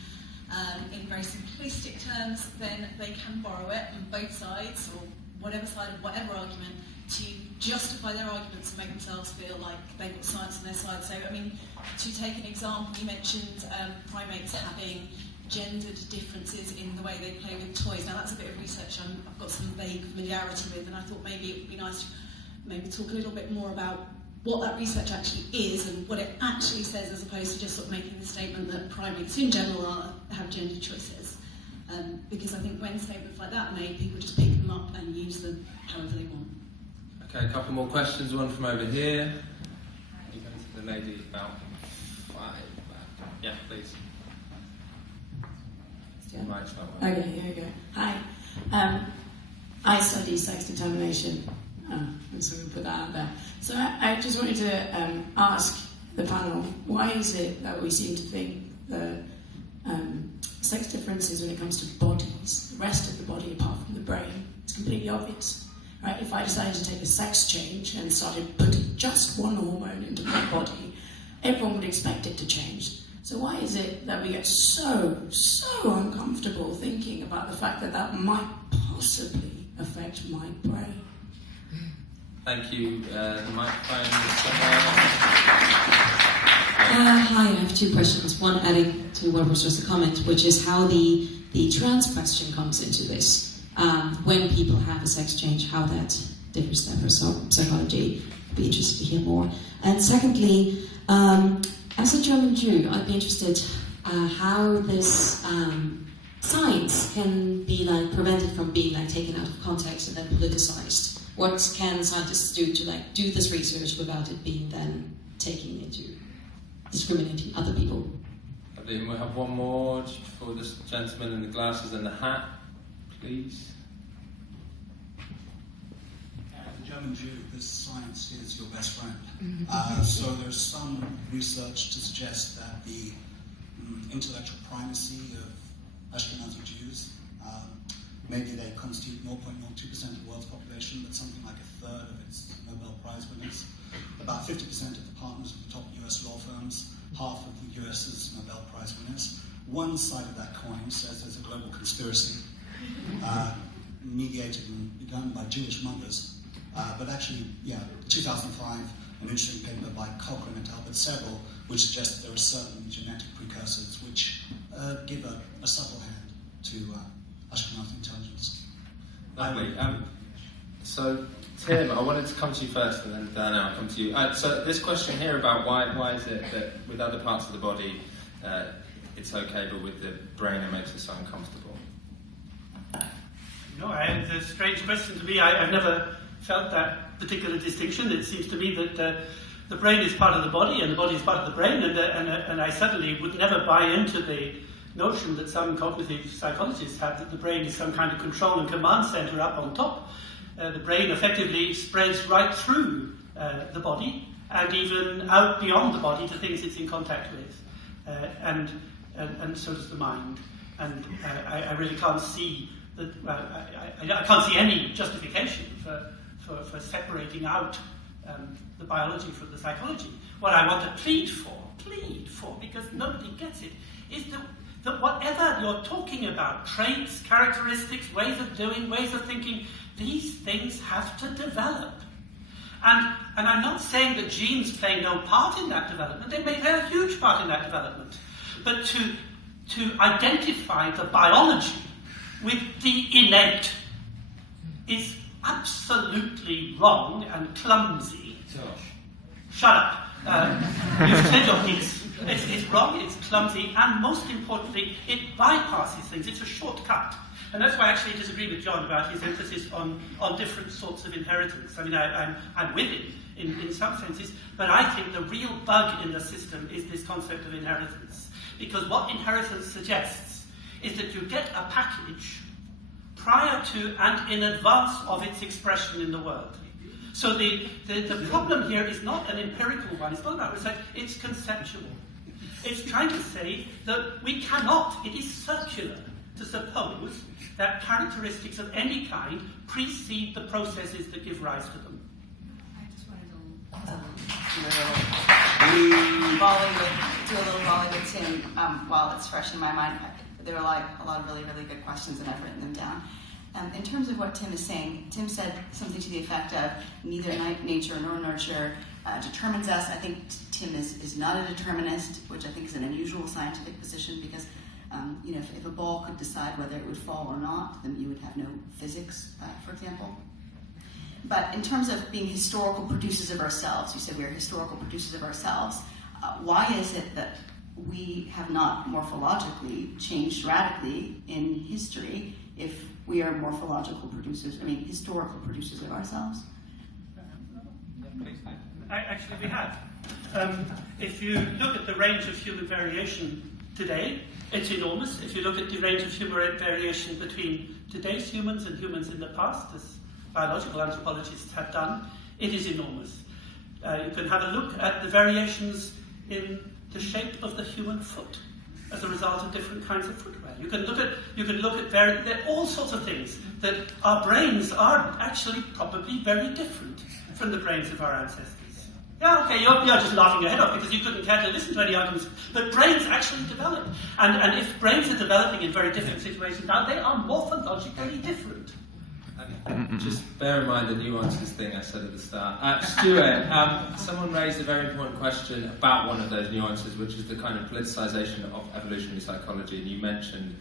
in very simplistic terms, then they can borrow it on both sides, or whatever side of whatever argument, to justify their arguments and make themselves feel like they've got science on their side. So, to take an example, you mentioned primates having gendered differences in the way they play with toys. Now that's a bit of research I've got some vague familiarity with, and I thought maybe it would be nice to maybe talk a little bit more about what that research actually is and what it actually says, as opposed to just sort of making the statement that primates in general have gender choices. Because I think when statements like that are made, people just pick them up and use them however they want. Okay, a couple more questions. One from over here. You go to the lady about 5. Yeah, please. Yeah. Right, start. Okay, here we go. Hi. I study sex determination. I'm just going to put that out there. So I just wanted to ask the panel, why is it that we seem to think that sex differences when it comes to bodies, the rest of the body apart from the brain, it's completely obvious. Right? If I decided to take a sex change and started putting just one hormone into my body, everyone would expect it to change. So why is it that we get so uncomfortable thinking about the fact that that might possibly affect my brain? Thank you. The microphone is somewhere. Hi, I have 2 questions. One adding to what was just a comment, which is how the trans question comes into this. When people have a sex change, how that differs their psychology. I'd be interested to hear more. And secondly, as a German Jew, I'd be interested how this science can be prevented from being taken out of context and then politicized. What can scientists do to do this research without it being then taking into discriminating other people? We'll have one more for this gentleman in the glasses and the hat, please. The German Jew, this science is your best friend. So there's some research to suggest that the intellectual primacy of Ashkenazi Jews, maybe they constitute 0.02% of the world's population, but something like a third of its Nobel Prize winners. About 50% of the partners of the top US law firms, half of the US's Nobel Prize winners. One side of that coin says there's a global conspiracy mediated and begun by Jewish mothers But actually, 2005, an interesting paper by Cochrane et al., but several, which suggest there are certain genetic precursors which give a subtle hand to Ashkenazi intelligence. Lovely. So, Tim, I wanted to come to you first, and then Diana, I'll come to you. So, this question here about why is it that with other parts of the body it's okay, but with the brain it makes us uncomfortable? No, it's a strange question to me. I've never felt that particular distinction. It seems to me that the brain is part of the body and the body is part of the brain, and I certainly would never buy into the notion that some cognitive psychologists have that the brain is some kind of control and command center up on top. The brain effectively spreads right through the body and even out beyond the body to things it's in contact with, and so does the mind. And I really can't see that. I can't see any justification for separating out the biology from the psychology. What I want to plead for, because nobody gets it, is that whatever you're talking about, traits, characteristics, ways of doing, ways of thinking, these things have to develop. And I'm not saying that genes play no part in that development. They may play a huge part in that development. But to identify the biology with the innate is absolutely wrong and clumsy. Shut up. You've said your piece. It's wrong, it's clumsy, and most importantly, it bypasses things. It's a shortcut. And that's why I actually disagree with John about his emphasis on different sorts of inheritance. I mean, I'm with him in some senses, but I think the real bug in the system is this concept of inheritance. Because what inheritance suggests is that you get a package prior to and in advance of its expression in the world. So the problem here is not an empirical one, it's not about research, it's conceptual. It's trying to say that we cannot, it is circular to suppose that characteristics of any kind precede the processes that give rise to them. I just wanted to do a little volley with Tim while it's fresh in my mind. There are a lot of really, really good questions, and I've written them down. In terms of what Tim is saying, Tim said something to the effect of neither nature nor nurture determines us. I think Tim is not a determinist, which I think is an unusual scientific position because, if a ball could decide whether it would fall or not, then you would have no physics, for example. But in terms of being historical producers of ourselves, you said we're historical producers of ourselves. Why is it that we have not morphologically changed radically in history if we are historical producers of ourselves? Actually, we have. If you look at the range of human variation today, it's enormous. If you look at the range of human variation between today's humans and humans in the past, as biological anthropologists have done, it is enormous. You can have a look at the variations in the shape of the human foot as a result of different kinds of footwear. You can look at there are all sorts of things that our brains are actually probably very different from the brains of our ancestors. Yeah, okay, you're just laughing your head off because you couldn't care to listen to any arguments, but brains actually develop. And if brains are developing in very different situations now, they are morphologically different. Just bear in mind the nuances thing I said at the start. Stuart, someone raised a very important question about one of those nuances, which is the kind of politicization of evolutionary psychology. And you mentioned,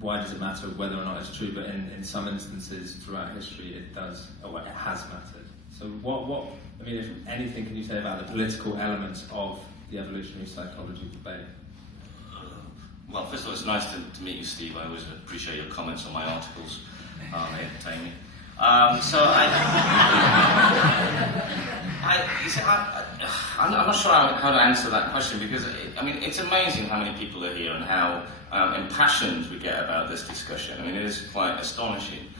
why does it matter whether or not it's true? But in some instances throughout history, it does, or it has mattered. So if anything, can you say about the political elements of the evolutionary psychology debate? Well, first of all, it's nice to meet you, Steve. I always appreciate your comments on my articles. They entertain me. I'm not sure how to answer that question because, it's amazing how many people are here and how impassioned we get about this discussion. It is quite astonishing.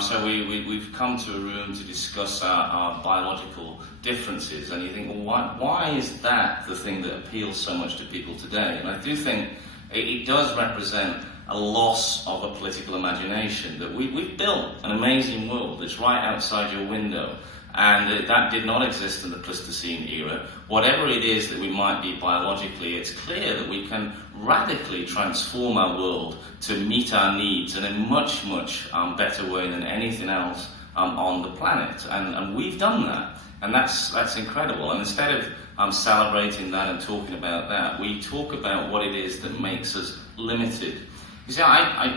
So we've come to a room to discuss our biological differences, and you think, well, why is that the thing that appeals so much to people today? And I do think it does represent a loss of a political imagination, that we've built an amazing world that's right outside your window, and that did not exist in the Pleistocene era. Whatever it is that we might be biologically, it's clear that we can radically transform our world to meet our needs in a much, much better way than anything else on the planet. And we've done that. And that's incredible. And instead of celebrating that and talking about that, we talk about what it is that makes us limited. You see,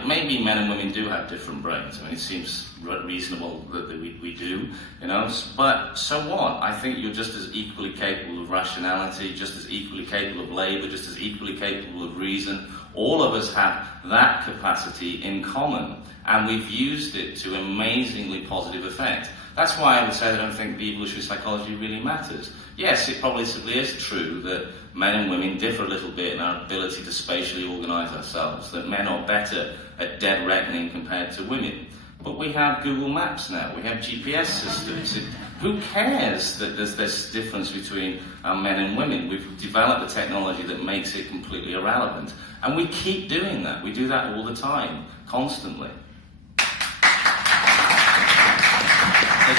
maybe men and women do have different brains. I mean, it seems reasonable that we do, you know. But so what? I think you're just as equally capable of rationality, just as equally capable of labour, just as equally capable of reason. All of us have that capacity in common, and we've used it to amazingly positive effect. That's why I would say that I don't think the evolutionary psychology really matters. Yes, it probably is true that men and women differ a little bit in our ability to spatially organise ourselves, that men are better at dead reckoning compared to women. But we have Google Maps now, we have GPS systems. Who cares that there's this difference between men and women? We've developed a technology that makes it completely irrelevant. And we keep doing that. We do that all the time, constantly.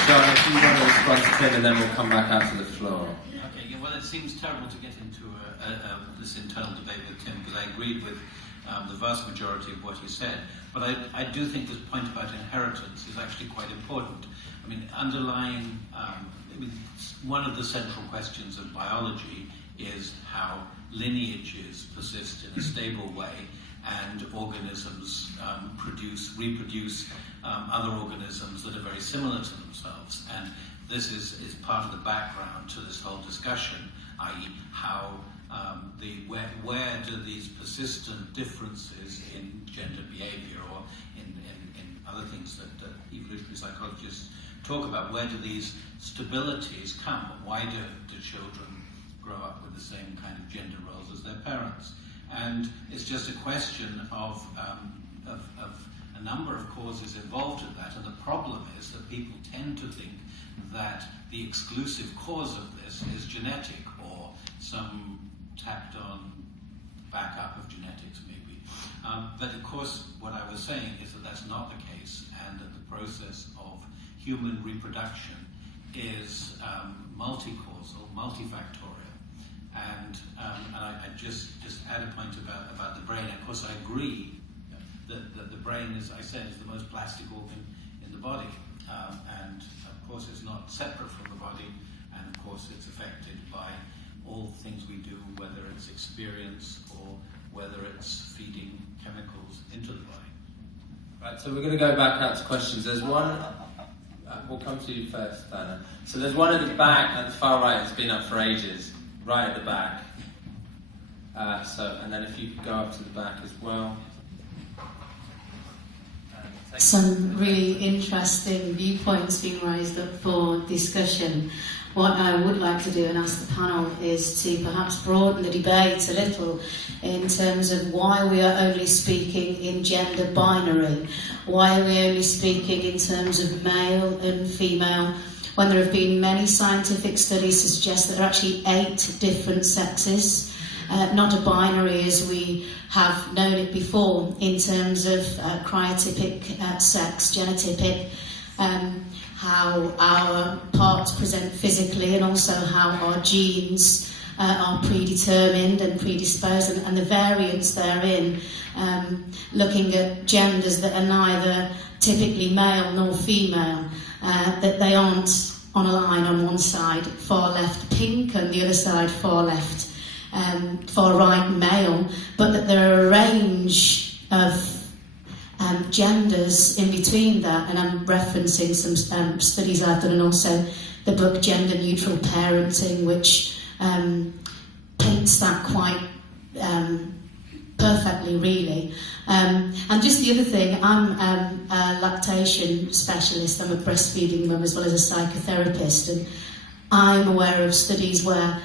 John, if you want to respond to Tim, and then we'll come back out to the floor. Okay, yeah, well, it seems terrible to get into this internal debate with Tim, because I agreed with the vast majority of what he said. But I do think this point about inheritance is actually quite important. I mean, underlying, one of the central questions of biology is how lineages persist in a stable way, and organisms reproduce other organisms that are very similar to themselves. And this is part of the background to this whole discussion, i.e. how where do these persistent differences in gender behavior or in other things that evolutionary psychologists talk about, where do these stabilities come? Why do children grow up with the same kind of gender roles as their parents? And it's just a question of a number of causes involved in that, and the problem is that people tend to think that the exclusive cause of this is genetic, or some tacked on backup of genetics maybe. But of course what I was saying is that that's not the case, and that the process of human reproduction is multi-causal, multifactorial. And I just add a point about the brain. Of course, I agree that the brain, as I said, is the most plastic organ in the body. And of course, it's not separate from the body. And of course, it's affected by all things we do, whether it's experience or whether it's feeding chemicals into the body. Right, so we're going to go back out to questions. There's one. We'll come to you first, Dana. So there's one at the back at the far right that's been up for ages. Right at the back. And then if you could go up to the back as well. Some really interesting viewpoints being raised up for discussion. What I would like to do and ask the panel is to perhaps broaden the debate a little in terms of why we are only speaking in gender binary. Why are we only speaking in terms of male and female, when there have been many scientific studies to suggest that there are actually 8 different sexes, not a binary as we have known it before in terms of cryotypic sex, genotypic, how our parts present physically, and also how our genes are predetermined and predisposed, and the variance therein, looking at genders that are neither typically male nor female, that they aren't on a line on one side, far left pink, and the other side far left, far right male, but that there are a range of genders in between that. And I'm referencing some studies I've done, and also the book Gender Neutral Parenting, which paints that quite perfectly, really. And just the other thing, I'm a lactation specialist. I'm a breastfeeding mum as well as a psychotherapist, and I'm aware of studies where,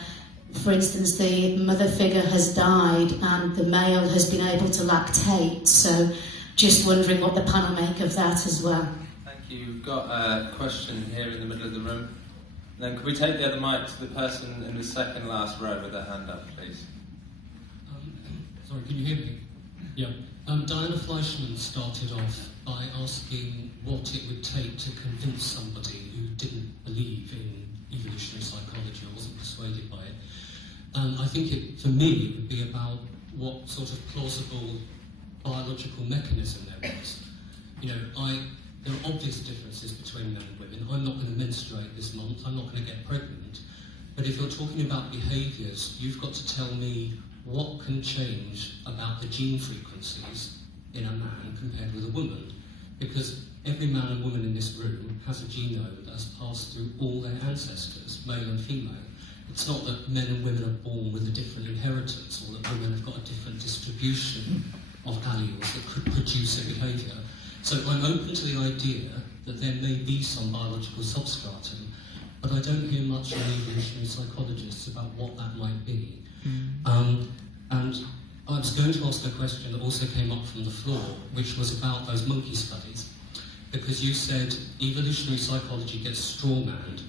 for instance, the mother figure has died and the male has been able to lactate. So just wondering what the panel make of that as well. Thank you. We've got a question here in the middle of the room. Then could we take the other mic to the person in the second last row with their hand up, please? Sorry, can you hear me? Yeah. Diana Fleischman started off by asking what it would take to convince somebody who didn't believe in evolutionary psychology or wasn't persuaded by it. And I think for me it would be about what sort of plausible biological mechanism there was. You know, there are obvious differences between men and women. I'm not going to menstruate this month, I'm not going to get pregnant. But if you're talking about behaviours, you've got to tell me what can change about the gene frequencies in a man compared with a woman. Because every man and woman in this room has a genome that has passed through all their ancestors, male and female. It's not that men and women are born with a different inheritance, or that women have got a different distribution of alleles that could produce a behaviour. So I'm open to the idea that there may be some biological substratum, but I don't hear much from evolutionary psychologists about what that might be. And I was going to ask a question that also came up from the floor, which was about those monkey studies, because you said evolutionary psychology gets straw-manned.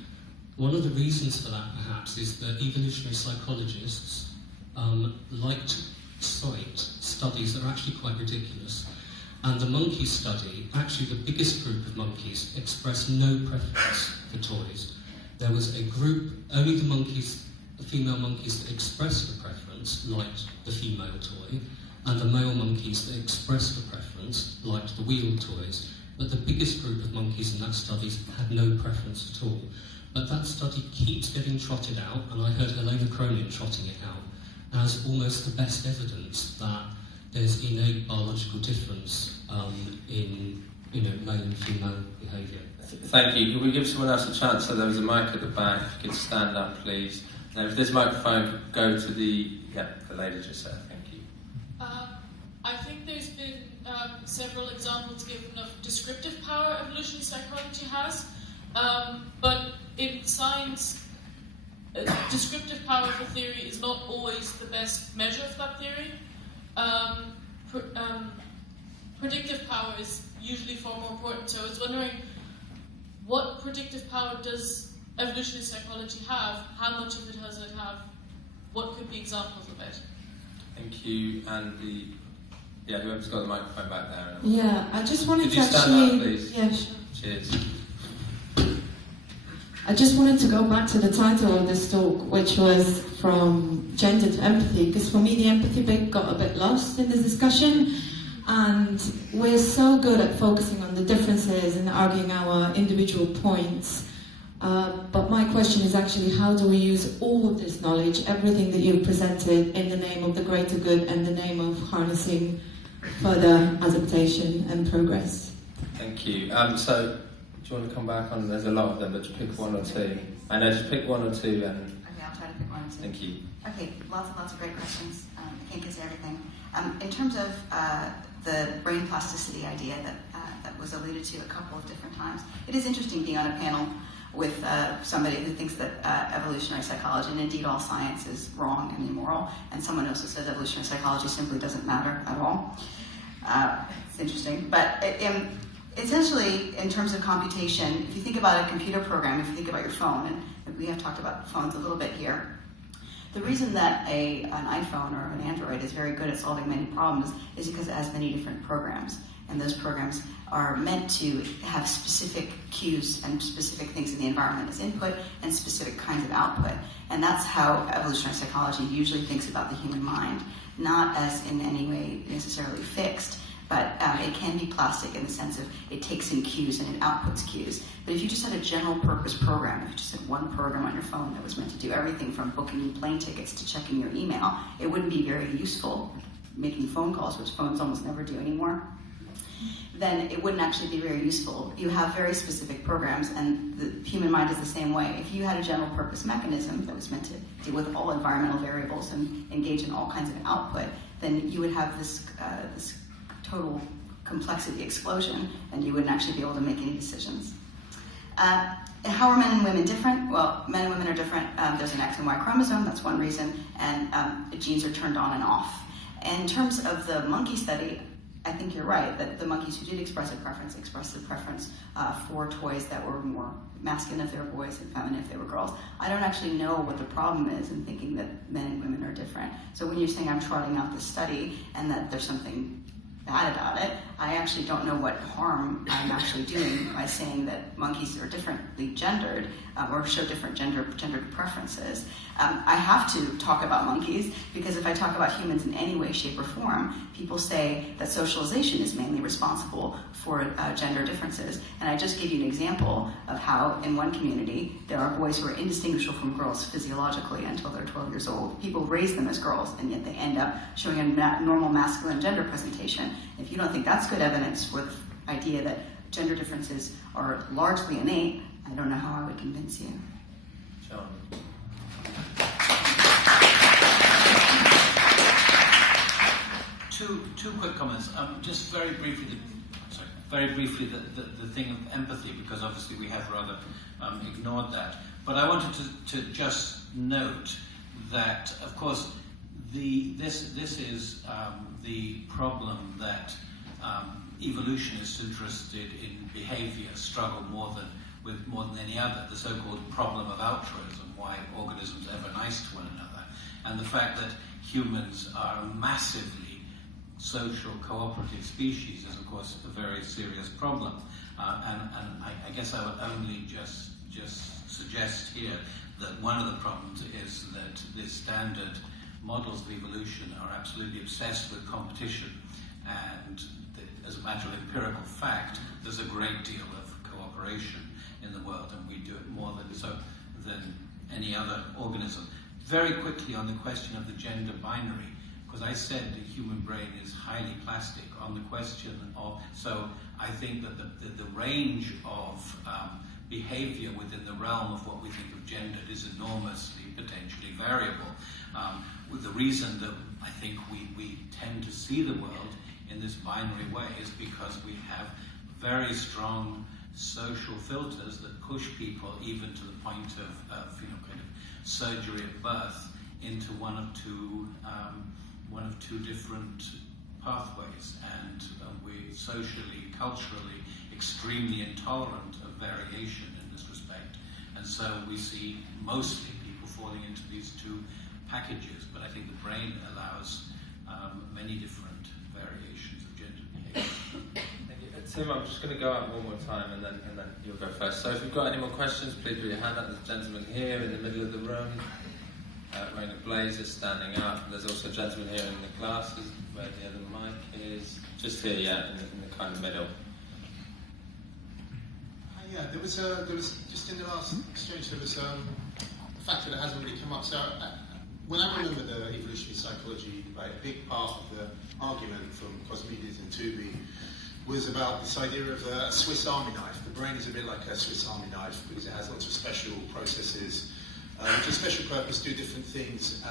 One of the reasons for that, perhaps, is that evolutionary psychologists like to cite studies that are actually quite ridiculous. And the monkey study, actually the biggest group of monkeys, expressed no preference for toys. There was a group, only the monkeys, the female monkeys that expressed a preference liked the female toy, and the male monkeys that expressed a preference liked the wheeled toys. But the biggest group of monkeys in that study had no preference at all. But that study keeps getting trotted out, and I heard Helena Cronin trotting it out, as almost the best evidence that there's innate biological difference in male and female behaviour. Thank you. Could we give someone else a chance? So there was a mic at the back. If you could stand up, please. Now, if this microphone could go to the lady just there. Thank you. I think there's been several examples given of descriptive power evolutionary psychology has, but in science, descriptive power for theory is not always the best measure of that theory. Predictive power is usually far more important. So I was wondering, what predictive power does evolutionary psychology have? How much of it does it have? What could be examples of it? Thank you. And whoever's got the microphone back there. Yeah, I just wanted Could you to stand actually. up, please? Yeah, sure. Cheers. I just wanted to go back to the title of this talk, which was From Gender to Empathy, because for me the empathy bit got a bit lost in this discussion, and we're so good at focusing on the differences and arguing our individual points. But my question is actually, how do we use all of this knowledge, everything that you've presented, in the name of the greater good and the name of harnessing further adaptation and progress? Thank you. So, do you want to come back on? There's a lot of them, but just pick one or two. I know, just pick one or two. And Okay, I'll try to pick one or two. thank you. Okay, lots of great questions. I can't get to everything. In terms of the brain plasticity idea that was alluded to a couple of different times, it is interesting being on a panel with somebody who thinks that evolutionary psychology, and indeed all science, is wrong and immoral, and someone else who says evolutionary psychology simply doesn't matter at all. It's interesting. But essentially, in terms of computation, if you think about a computer program, if you think about your phone, and we have talked about phones a little bit here, the reason that an iPhone or an Android is very good at solving many problems is because it has many different programs. And those programs are meant to have specific cues and specific things in the environment as input and specific kinds of output. And that's how evolutionary psychology usually thinks about the human mind, not as in any way necessarily fixed, but it can be plastic in the sense of it takes in cues and it outputs cues. But if you just had a general purpose program, if you just had one program on your phone that was meant to do everything from booking plane tickets to checking your email, it wouldn't be very useful making phone calls, which phones almost never do anymore. Then it wouldn't actually be very useful. You have very specific programs, and the human mind is the same way. If you had a general purpose mechanism that was meant to deal with all environmental variables and engage in all kinds of output, then you would have this total complexity explosion, and you wouldn't actually be able to make any decisions. How are men and women different? Well, men and women are different. There's an X and Y chromosome, that's one reason, and genes are turned on and off. And in terms of the monkey study, I think you're right, that the monkeys who did expressed a preference for toys that were more masculine if they were boys and feminine if they were girls. I don't actually know what the problem is in thinking that men and women are different. So when you're saying I'm trotting out this study and that there's something bad about it. I actually don't know what harm I'm actually doing by saying that monkeys are differently gendered or show different gendered preferences. I have to talk about monkeys because if I talk about humans in any way, shape, or form, people say that socialization is mainly responsible for gender differences. And I just give you an example of how in one community there are boys who are indistinguishable from girls physiologically until they're 12 years old. People raise them as girls and yet they end up showing a normal masculine gender presentation. If you don't think that's good evidence for the idea that gender differences are largely innate, I don't know how I would convince you. John. Two quick comments. Just very briefly, the thing of empathy, because obviously we have rather ignored that. But I wanted to just note that, of course, this is the problem that evolutionists interested in behaviour struggle more than any other, the so-called problem of altruism, why organisms are ever nice to one another, and the fact that humans are a massively social cooperative species is, of course, a very serious problem. And I guess I would only just suggest here that one of the problems is that the standard models of evolution are absolutely obsessed with competition, and that, as a matter of empirical fact, there's a great deal of cooperation in the world, and we do it more than any other organism. Very quickly on the question of the gender binary, because I said the human brain is highly plastic on the question of, so I think that the range of behavior within the realm of what we think of gendered is enormously potentially variable. The reason that I think we tend to see the world in this binary way is because we have very strong social filters that push people even to the point of kind of surgery at birth into one of two different pathways, and we're socially, culturally extremely intolerant of variation in this respect, and so we see mostly people falling into these two packages, but I think the brain allows many different variations of gender behavior. Thank you. Tim, I'm just going to go out one more time and then you'll go first. So if you've got any more questions, please put your hand up. There's a gentleman here in the middle of the room, wearing a blazer, standing up. There's also a gentleman here in the glasses, where the other mic is. Just here, yeah, in the kind of middle. Yeah, there was just in the last exchange, there was a factor that hasn't really come up. So when I remember the evolutionary psychology debate, a big part of the argument from Cosmides and Dupré was about this idea of a Swiss Army knife. The brain is a bit like a Swiss Army knife because it has lots of special processes which for special purpose do different things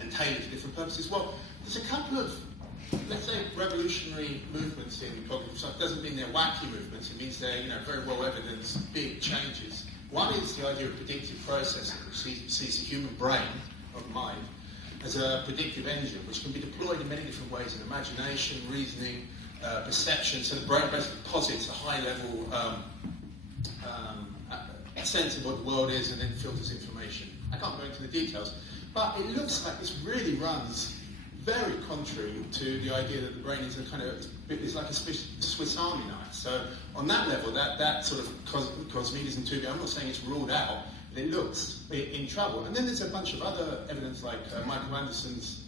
and tailor to different purposes. Well, there's a couple of, let's say, revolutionary movements in cognitive science. It doesn't mean they're wacky movements. It means they're very well evidenced big changes. One is the idea of predictive processing, which sees the human brain, or the mind, as a predictive engine, which can be deployed in many different ways in imagination, reasoning, perception. So the brain basically posits a high-level sense of what the world is and then filters information. I can't go into the details, but it looks like this really runs very contrary to the idea that the brain is it's like a Swiss Army knife. So on that level, that sort of Cosmides and Dupré, I'm not saying it's ruled out, but it looks in trouble. And then there's a bunch of other evidence, like Michael Anderson's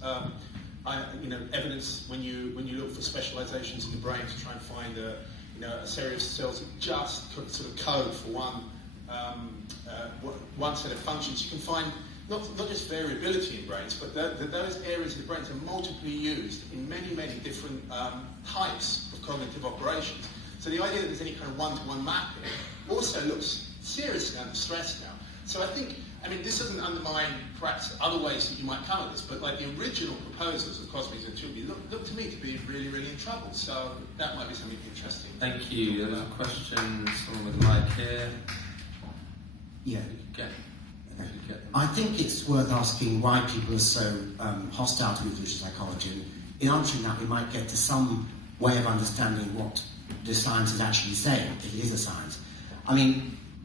evidence when you look for specializations in the brain to try and find a series of cells that just sort of code for one set of functions. You can find not just variability in brains, but those areas of the brains are multiply used in many, many different types of cognitive operations. So the idea that there's any kind of one-to-one mapping also looks seriously under stress now. So I think, this doesn't undermine perhaps other ways that you might come at this, but like the original proposals of Cosmides and Dupré look to me to be really, really in trouble. So that might be something interesting. Thank you. There's a question, someone with a mic here. Yeah. I think it's worth asking why people are so hostile to evolutionary psychology. And in answering that, we might get to some way of understanding what the science is actually saying, if it is a science.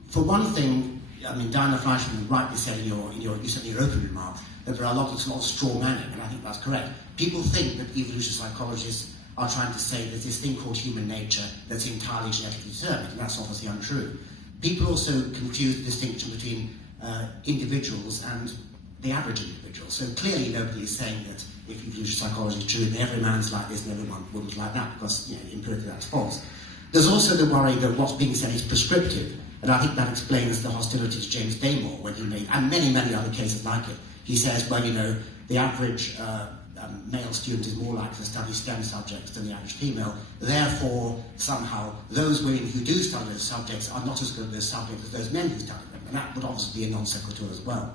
For one thing, Diana Fleischman rightly said in your opening remarks that there are a lot of straw manning, and I think that's correct. People think that evolutionary psychologists are trying to say there's this thing called human nature that's entirely genetically determined, and that's obviously untrue. People also confuse the distinction between individuals and the average individual. So clearly nobody is saying that if evolutionary psychology is true, then every man's like this and every woman's like that, because empirically that's false. There's also the worry that what's being said is prescriptive, and I think that explains the hostility to James Damore when he made, and many, many other cases like it. He says, well, the average male student is more likely to study STEM subjects than the average female. Therefore, somehow, those women who do study those subjects are not as good at those subjects as those men who study them. And that would obviously be a non sequitur as well.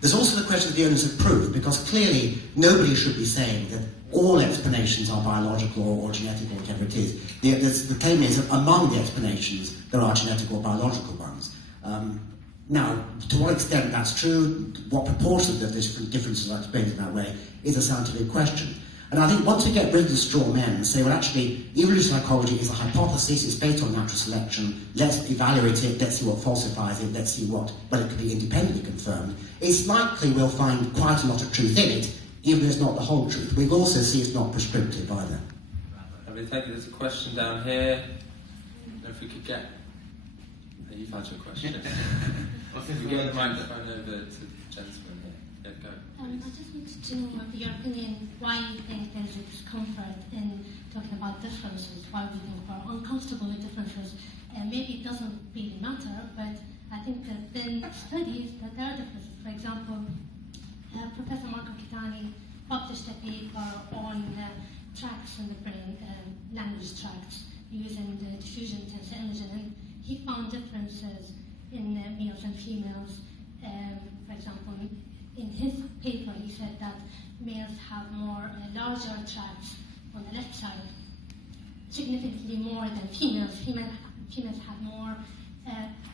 There's also the question of the onus of proof, because clearly nobody should be saying that all explanations are biological or genetic or whatever it is. The claim is that among the explanations there are genetic or biological ones. Now, to what extent that's true, what proportion of the differences are explained in that way, is a scientific question. And I think once we get rid of the straw men and say, well, actually, evolutionary psychology is a hypothesis, it's based on natural selection, let's evaluate it, let's see what falsifies it, let's see what, well, it can be independently confirmed, it's likely we'll find quite a lot of truth in it, even if it's not the whole truth. We also see it's not prescriptive either. Thank you. There's a question down here. If we could get... You've had your question. I think we get the microphone over to the gentleman here. Yeah, go. I just wanted to know your opinion, why you think there's a discomfort in talking about differences, why we think we're uncomfortable with differences. Maybe it doesn't really matter, but I think there have been studies that there are differences. For example, Professor Marco Kitani published a paper on tracts in the brain, language tracts, using the diffusion tensor imaging, and he found differences in males and females. For example, in his paper, he said that males have more larger tracts on the left side, significantly more than females. Females have more,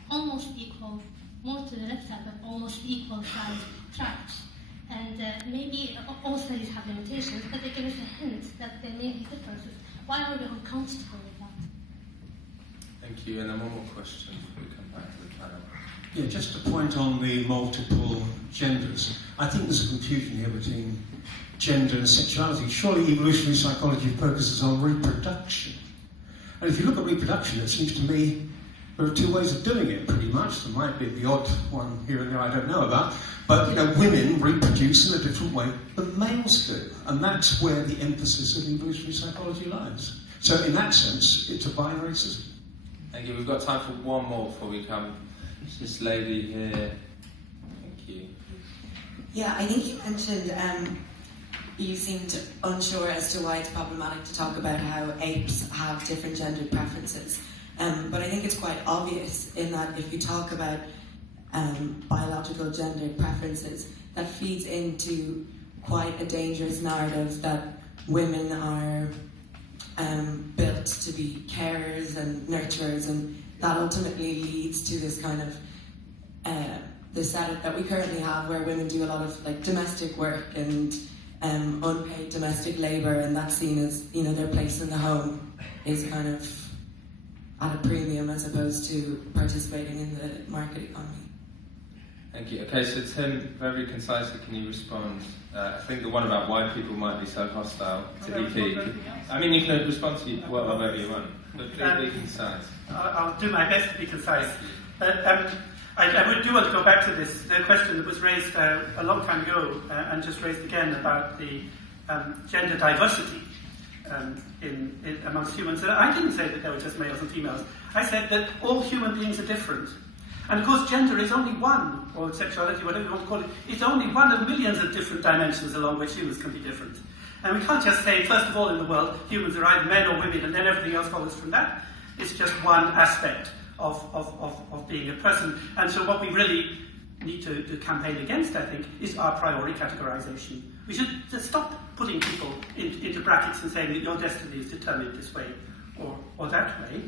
almost equal, more to the left side, but almost equal size tracts. And maybe all studies have limitations, but they give us a hint that there may be differences. Why are we uncomfortable with that? Thank you. And then one more question before we come back to the panel. Yeah, just a point on the multiple genders. I think there's a confusion here between gender and sexuality. Surely evolutionary psychology focuses on reproduction. And if you look at reproduction, it seems to me there are two ways of doing it, pretty much. There might be the odd one here and there I don't know about. But, women reproduce in a different way than males do. And that's where the emphasis of evolutionary psychology lies. So in that sense, it's a binary system. Thank you. We've got time for one more before we come. It's this lady here. Thank you. Yeah, I think you mentioned you seemed unsure as to why it's problematic to talk about how apes have different gendered preferences. But I think it's quite obvious in that if you talk about biological gendered preferences, that feeds into quite a dangerous narrative that women are built to be carers and nurturers, and that ultimately leads to this kind of the setup that we currently have, where women do a lot of domestic work and unpaid domestic labour, and that's seen as their place in the home is kind of at a premium as opposed to participating in the market economy. Thank you. Okay, so Tim, very concisely, can you respond? I think the one about why people might be so hostile to EP. I mean, you can respond to whatever you want, but please be concise. I'll do my best to be concise. I would do want to go back to the question that was raised a long time ago and just raised again about the gender diversity amongst humans. And I didn't say that there were just males and females. I said that all human beings are different. And of course, gender is only one, or sexuality, whatever you want to call it, it's only one of millions of different dimensions along which humans can be different. And we can't just say, first of all, in the world, humans are either men or women, and then everything else follows from that. It's just one aspect of being a person. And so what we really need to campaign against, I think, is a priori categorization. We should just stop putting people into brackets and saying that your destiny is determined this way or that way.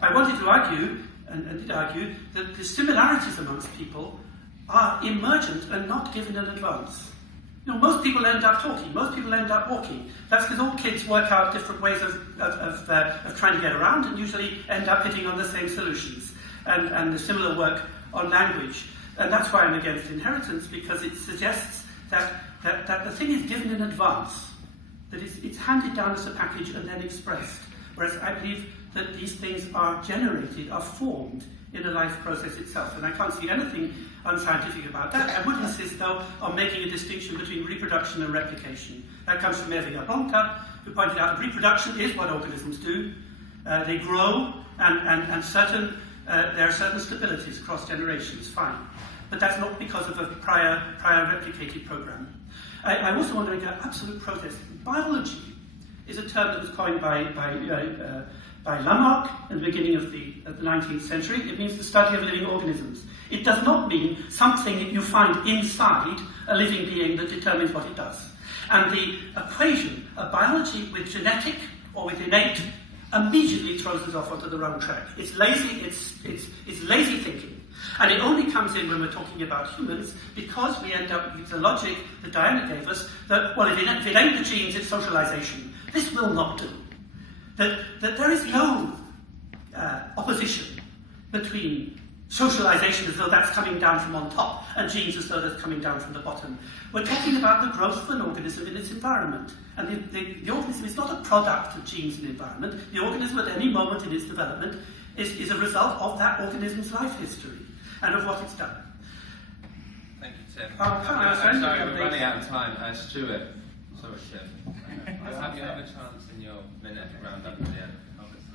I wanted to argue, and did argue, that the similarities amongst people are emergent and not given in advance. Most people end up talking, most people end up walking. That's because all kids work out different ways of trying to get around and usually end up hitting on the same solutions. And the similar work on language. And that's why I'm against inheritance, because it suggests that the thing is given in advance. that it's handed down as a package and then expressed. Whereas I believe that these things are generated, are formed in the life process itself. And I can't see anything unscientific about that. I would insist, though, on making a distinction between reproduction and replication. That comes from Eva Jablonka, who pointed out that reproduction is what organisms do. They grow, and there are certain stabilities across generations, fine. But that's not because of a prior replicated program. I also want to make an absolute protest. Biology is a term that was coined by Lamarck at the beginning of the 19th century. It means the study of living organisms. It does not mean something that you find inside a living being that determines what it does. And the equation of biology with genetic or with innate immediately throws us off onto the wrong track. It's lazy, it's lazy thinking. And it only comes in when we're talking about humans, because we end up with the logic that Diana gave us, that, well, if it ain't the genes, it's socialization. This will not do. That there is no opposition between socialization as though that's coming down from on top, and genes as though that's coming down from the bottom. We're talking about the growth of an organism in its environment. And the organism is not a product of genes and environment. The organism at any moment in its development is a result of that organism's life history and of what it's done. Thank you, Tim. I'm sorry, we're running out of time. Stuart. Sorry, Tim. You'll have a chance in your minute round up at the end.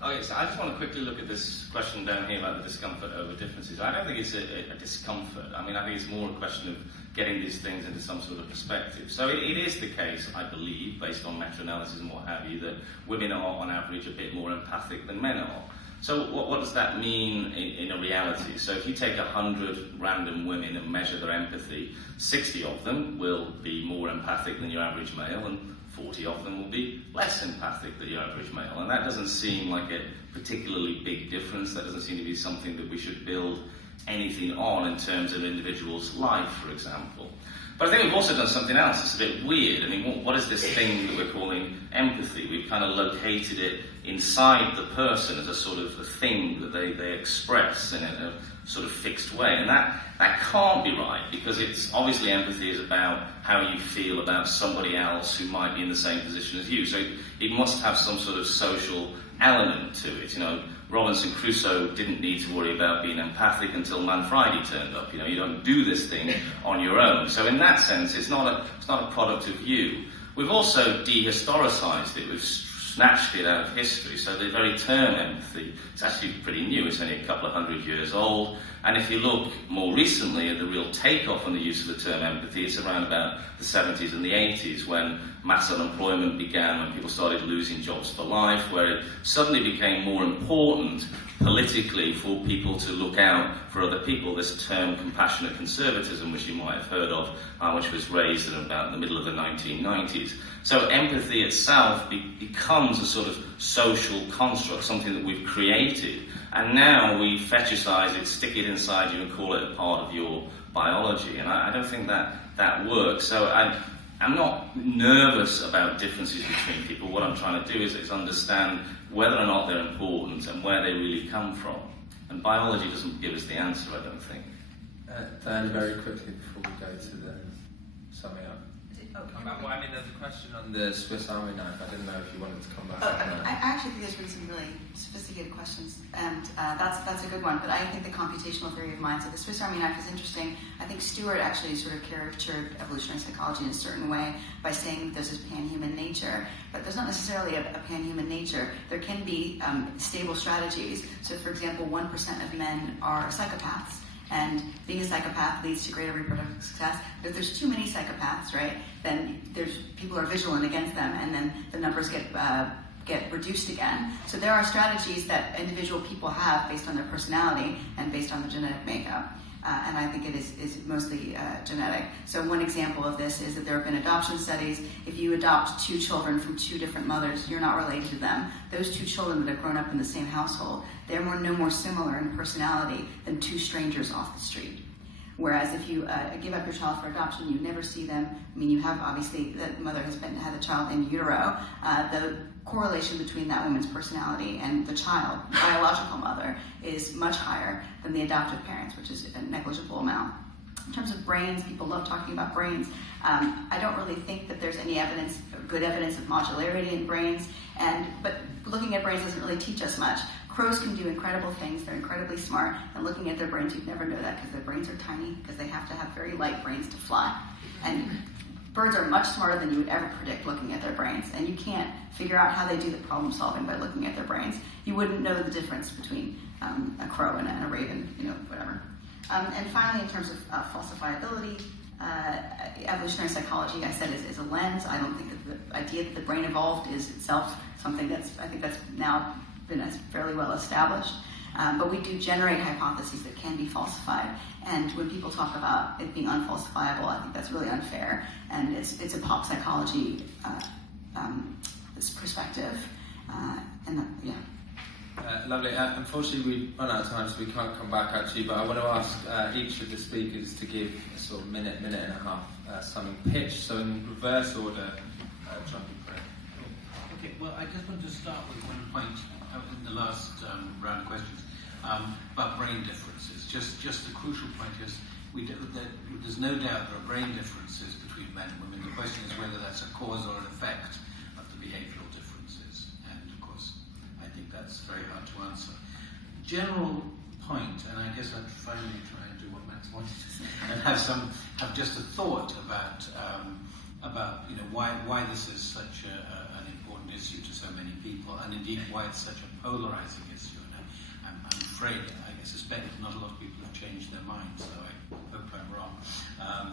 Okay, so I just want to quickly look at this question down here about the discomfort over differences. I don't think it's a discomfort. I mean, I think it's more a question of getting these things into some sort of perspective. So it is the case, I believe, based on meta-analysis and what have you, that women are, on average, a bit more empathic than men are. So what does that mean in a reality? So if you take 100 random women and measure their empathy, 60 of them will be more empathic than your average male, and 40 of them will be less empathic than your average male. And that doesn't seem like a particularly big difference. That doesn't seem to be something that we should build anything on in terms of an individual's life, for example. But I think we've also done something else that's a bit weird. I mean, what is this thing that we're calling empathy? We've kind of located it inside the person as a sort of a thing that they express in a sort of fixed way. And that can't be right, because it's obviously empathy is about how you feel about somebody else who might be in the same position as you. So it must have some sort of social element to it. You know, Robinson Crusoe didn't need to worry about being empathic until Man Friday turned up. You know, you don't do this thing on your own. So in that sense, it's not a product of you. We've also dehistoricized it. We've snatched it out of history. So the very term empathy is actually pretty new. It's only a couple of 100 years old. And if you look more recently at the real takeoff on the use of the term empathy, it's around about the 70s and the 80s, when mass unemployment began, when people started losing jobs for life, where it suddenly became more important politically for people to look out for other people. This term compassionate conservatism, which you might have heard of, which was raised in about the middle of the 1990s. So empathy itself becomes a sort of social construct, something that we've created, and now we fetishize it, stick it inside you and call it a part of your biology. And I don't think that works. So I'm not nervous about differences between people. What I'm trying to do is understand whether or not they're important and where they really come from. And biology doesn't give us the answer, I don't think. Dan, very quickly before we go to the summing up. Well, I mean, there's a question on the Swiss Army knife. I didn't know if you wanted to come back on that. I actually think there's been some really sophisticated questions, and that's a good one. But I think the computational theory of mind, so the Swiss Army knife is interesting. I think Stuart actually sort of caricatured evolutionary psychology in a certain way by saying that there's this pan-human nature. But there's not necessarily a pan-human nature. There can be stable strategies. So, for example, 1% of men are psychopaths. And being a psychopath leads to greater reproductive success. But if there's too many psychopaths, right, then people are vigilant against them, and then the numbers get reduced again. So there are strategies that individual people have based on their personality and based on the genetic makeup. And I think it is mostly genetic. So one example of this is that there have been adoption studies. If you adopt 2 children from 2 different mothers, you're not related to them. Those 2 children that have grown up in the same household, they're no more similar in personality than 2 strangers off the street. Whereas if you give up your child for adoption, you never see them. I mean, you have, obviously, the mother has had the child in utero. The correlation between that woman's personality and the child, biological mother, is much higher than the adoptive parents, which is a negligible amount. In terms of brains, people love talking about brains. I don't really think that there's any evidence, good evidence of modularity in brains, but looking at brains doesn't really teach us much. Crows can do incredible things, they're incredibly smart, and looking at their brains, you'd never know that because their brains are tiny, because they have to have very light brains to fly. And birds are much smarter than you would ever predict looking at their brains, and you can't figure out how they do the problem solving by looking at their brains. You wouldn't know the difference between a crow and a raven, whatever. And finally, in terms of falsifiability, evolutionary psychology, I said, is a lens. I don't think that the idea that the brain evolved is itself something I think that's now been fairly well established. But we do generate hypotheses that can be falsified. And when people talk about it being unfalsifiable, I think that's really unfair. And it's a pop psychology perspective. Lovely. Unfortunately, we've run out of time, so we can't come back at you. But I want to ask each of the speakers to give a sort of minute and a half summing pitch. So in reverse order, John Dupré. Okay. Well, I just want to start with one point in the last round of questions about brain differences. Just the crucial point is there's no doubt there are brain differences between men and women. The question is whether that's a cause or an effect of the behavioural differences. And of course, I think that's very hard to answer. General point, and I guess I'd finally try and do what Max wanted to say, and have just a thought about why this is such an important issue to so many people, and indeed why it's such a polarising issue. And I'm afraid, I suspect not a lot of people have changed their minds, so I hope I'm wrong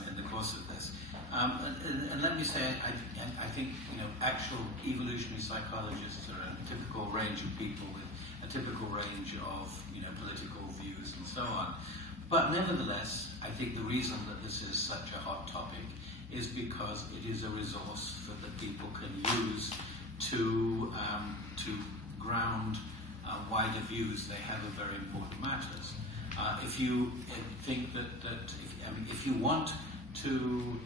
in the course of this. And let me say, I think actual evolutionary psychologists are a typical range of people with a typical range of political views and so on. But nevertheless, I think the reason that this is such a hot topic is because it is a resource that people can use to ground wider views they have of very important matters. If you think if you want to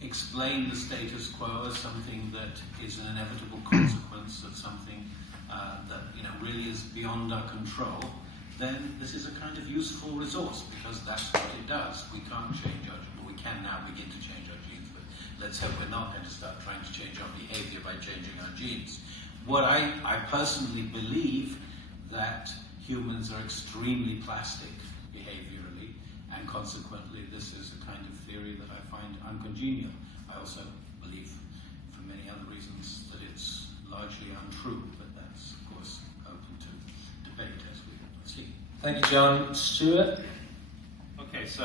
explain the status quo as something that is an inevitable consequence of something that really is beyond our control, then this is a kind of useful resource, because that's what it does. We can't change our genes, but we can now begin to change our genes, but let's hope we're not going to start trying to change our behavior by changing our genes. What I personally believe that humans are extremely plastic behaviorally, and consequently this is a kind of theory that I find uncongenial. I also believe, for many other reasons, that it's largely untrue, but that's, of course, open to debate as we see. Thank you, John. Stuart? Okay, so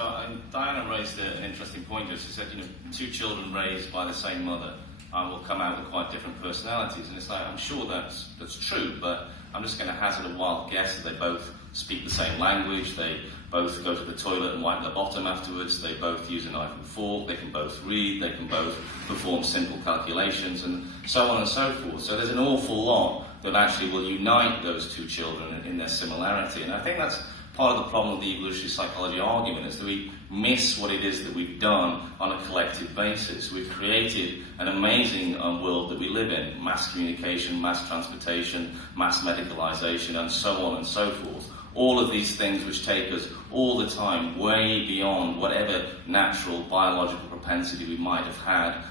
Diana raised an interesting point. She said, two children raised by the same mother will come out with quite different personalities, and it's like, I'm sure that's true, but I'm just going to hazard a wild guess that they both speak the same language, they both go to the toilet and wipe their bottom afterwards, they both use a knife and fork, they can both read, they can both perform simple calculations, and so on and so forth. So there's an awful lot that actually will unite those two children in their similarity, and I think that's part of the problem with the evolutionary psychology argument, is that we miss what it is that we've done on a collective basis. We've created an amazing world that we live in: mass communication, mass transportation, mass medicalization, and so on and so forth. All of these things which take us all the time way beyond whatever natural biological propensity we might have had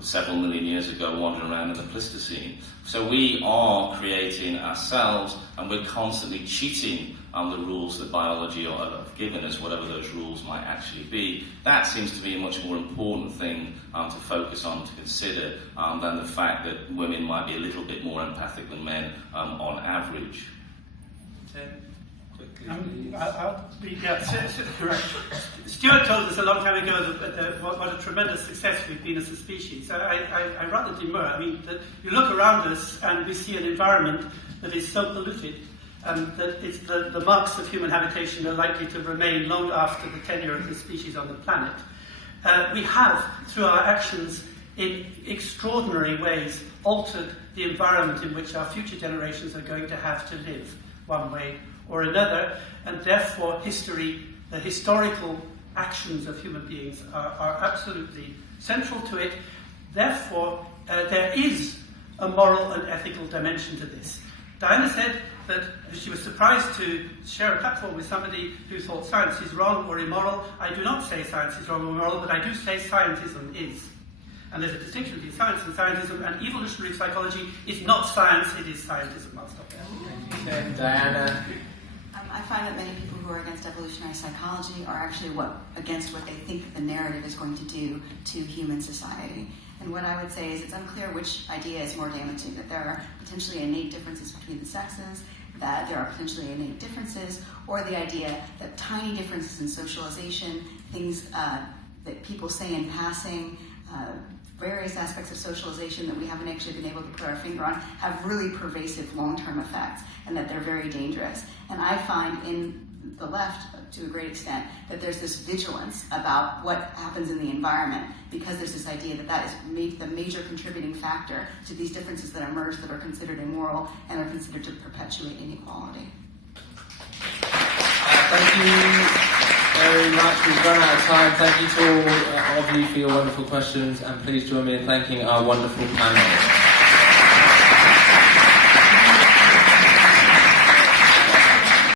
several million years ago wandering around in the Pleistocene. So we are creating ourselves, and we're constantly cheating the rules that biology have given us, whatever those rules might actually be. That seems to be a much more important thing to focus on, to consider, than the fact that women might be a little bit more empathic than men on average. Stuart told us a long time ago that what a tremendous success we've been as a species. I rather demur. I mean, that you look around us and we see an environment that is so polluted that the marks of human habitation are likely to remain long after the tenure of the species on the planet. We have, through our actions, in extraordinary ways, altered the environment in which our future generations are going to have to live, one way or another, and therefore the historical actions of human beings are absolutely central to it. Therefore, there is a moral and ethical dimension to this. Diana said that she was surprised to share a platform with somebody who thought science is wrong or immoral. I do not say science is wrong or immoral, but I do say scientism is. And there's a distinction between science and scientism, and evolutionary psychology is not science, it is scientism. I'll stop there. Diana. I find that many people who are against evolutionary psychology are actually against what they think the narrative is going to do to human society. And what I would say is it's unclear which idea is more damaging, that there are potentially innate differences between the sexes, that there are potentially innate differences, or the idea that tiny differences in socialization, things that people say in passing, various aspects of socialization that we haven't actually been able to put our finger on, have really pervasive long-term effects, and that they're very dangerous. And I find in the left, to a great extent, that there's this vigilance about what happens in the environment, because there's this idea that that is the major contributing factor to these differences that emerge that are considered immoral and are considered to perpetuate inequality. Thank you very much. We've run out of time. Thank you to all of you for your wonderful questions, and please join me in thanking our wonderful panel.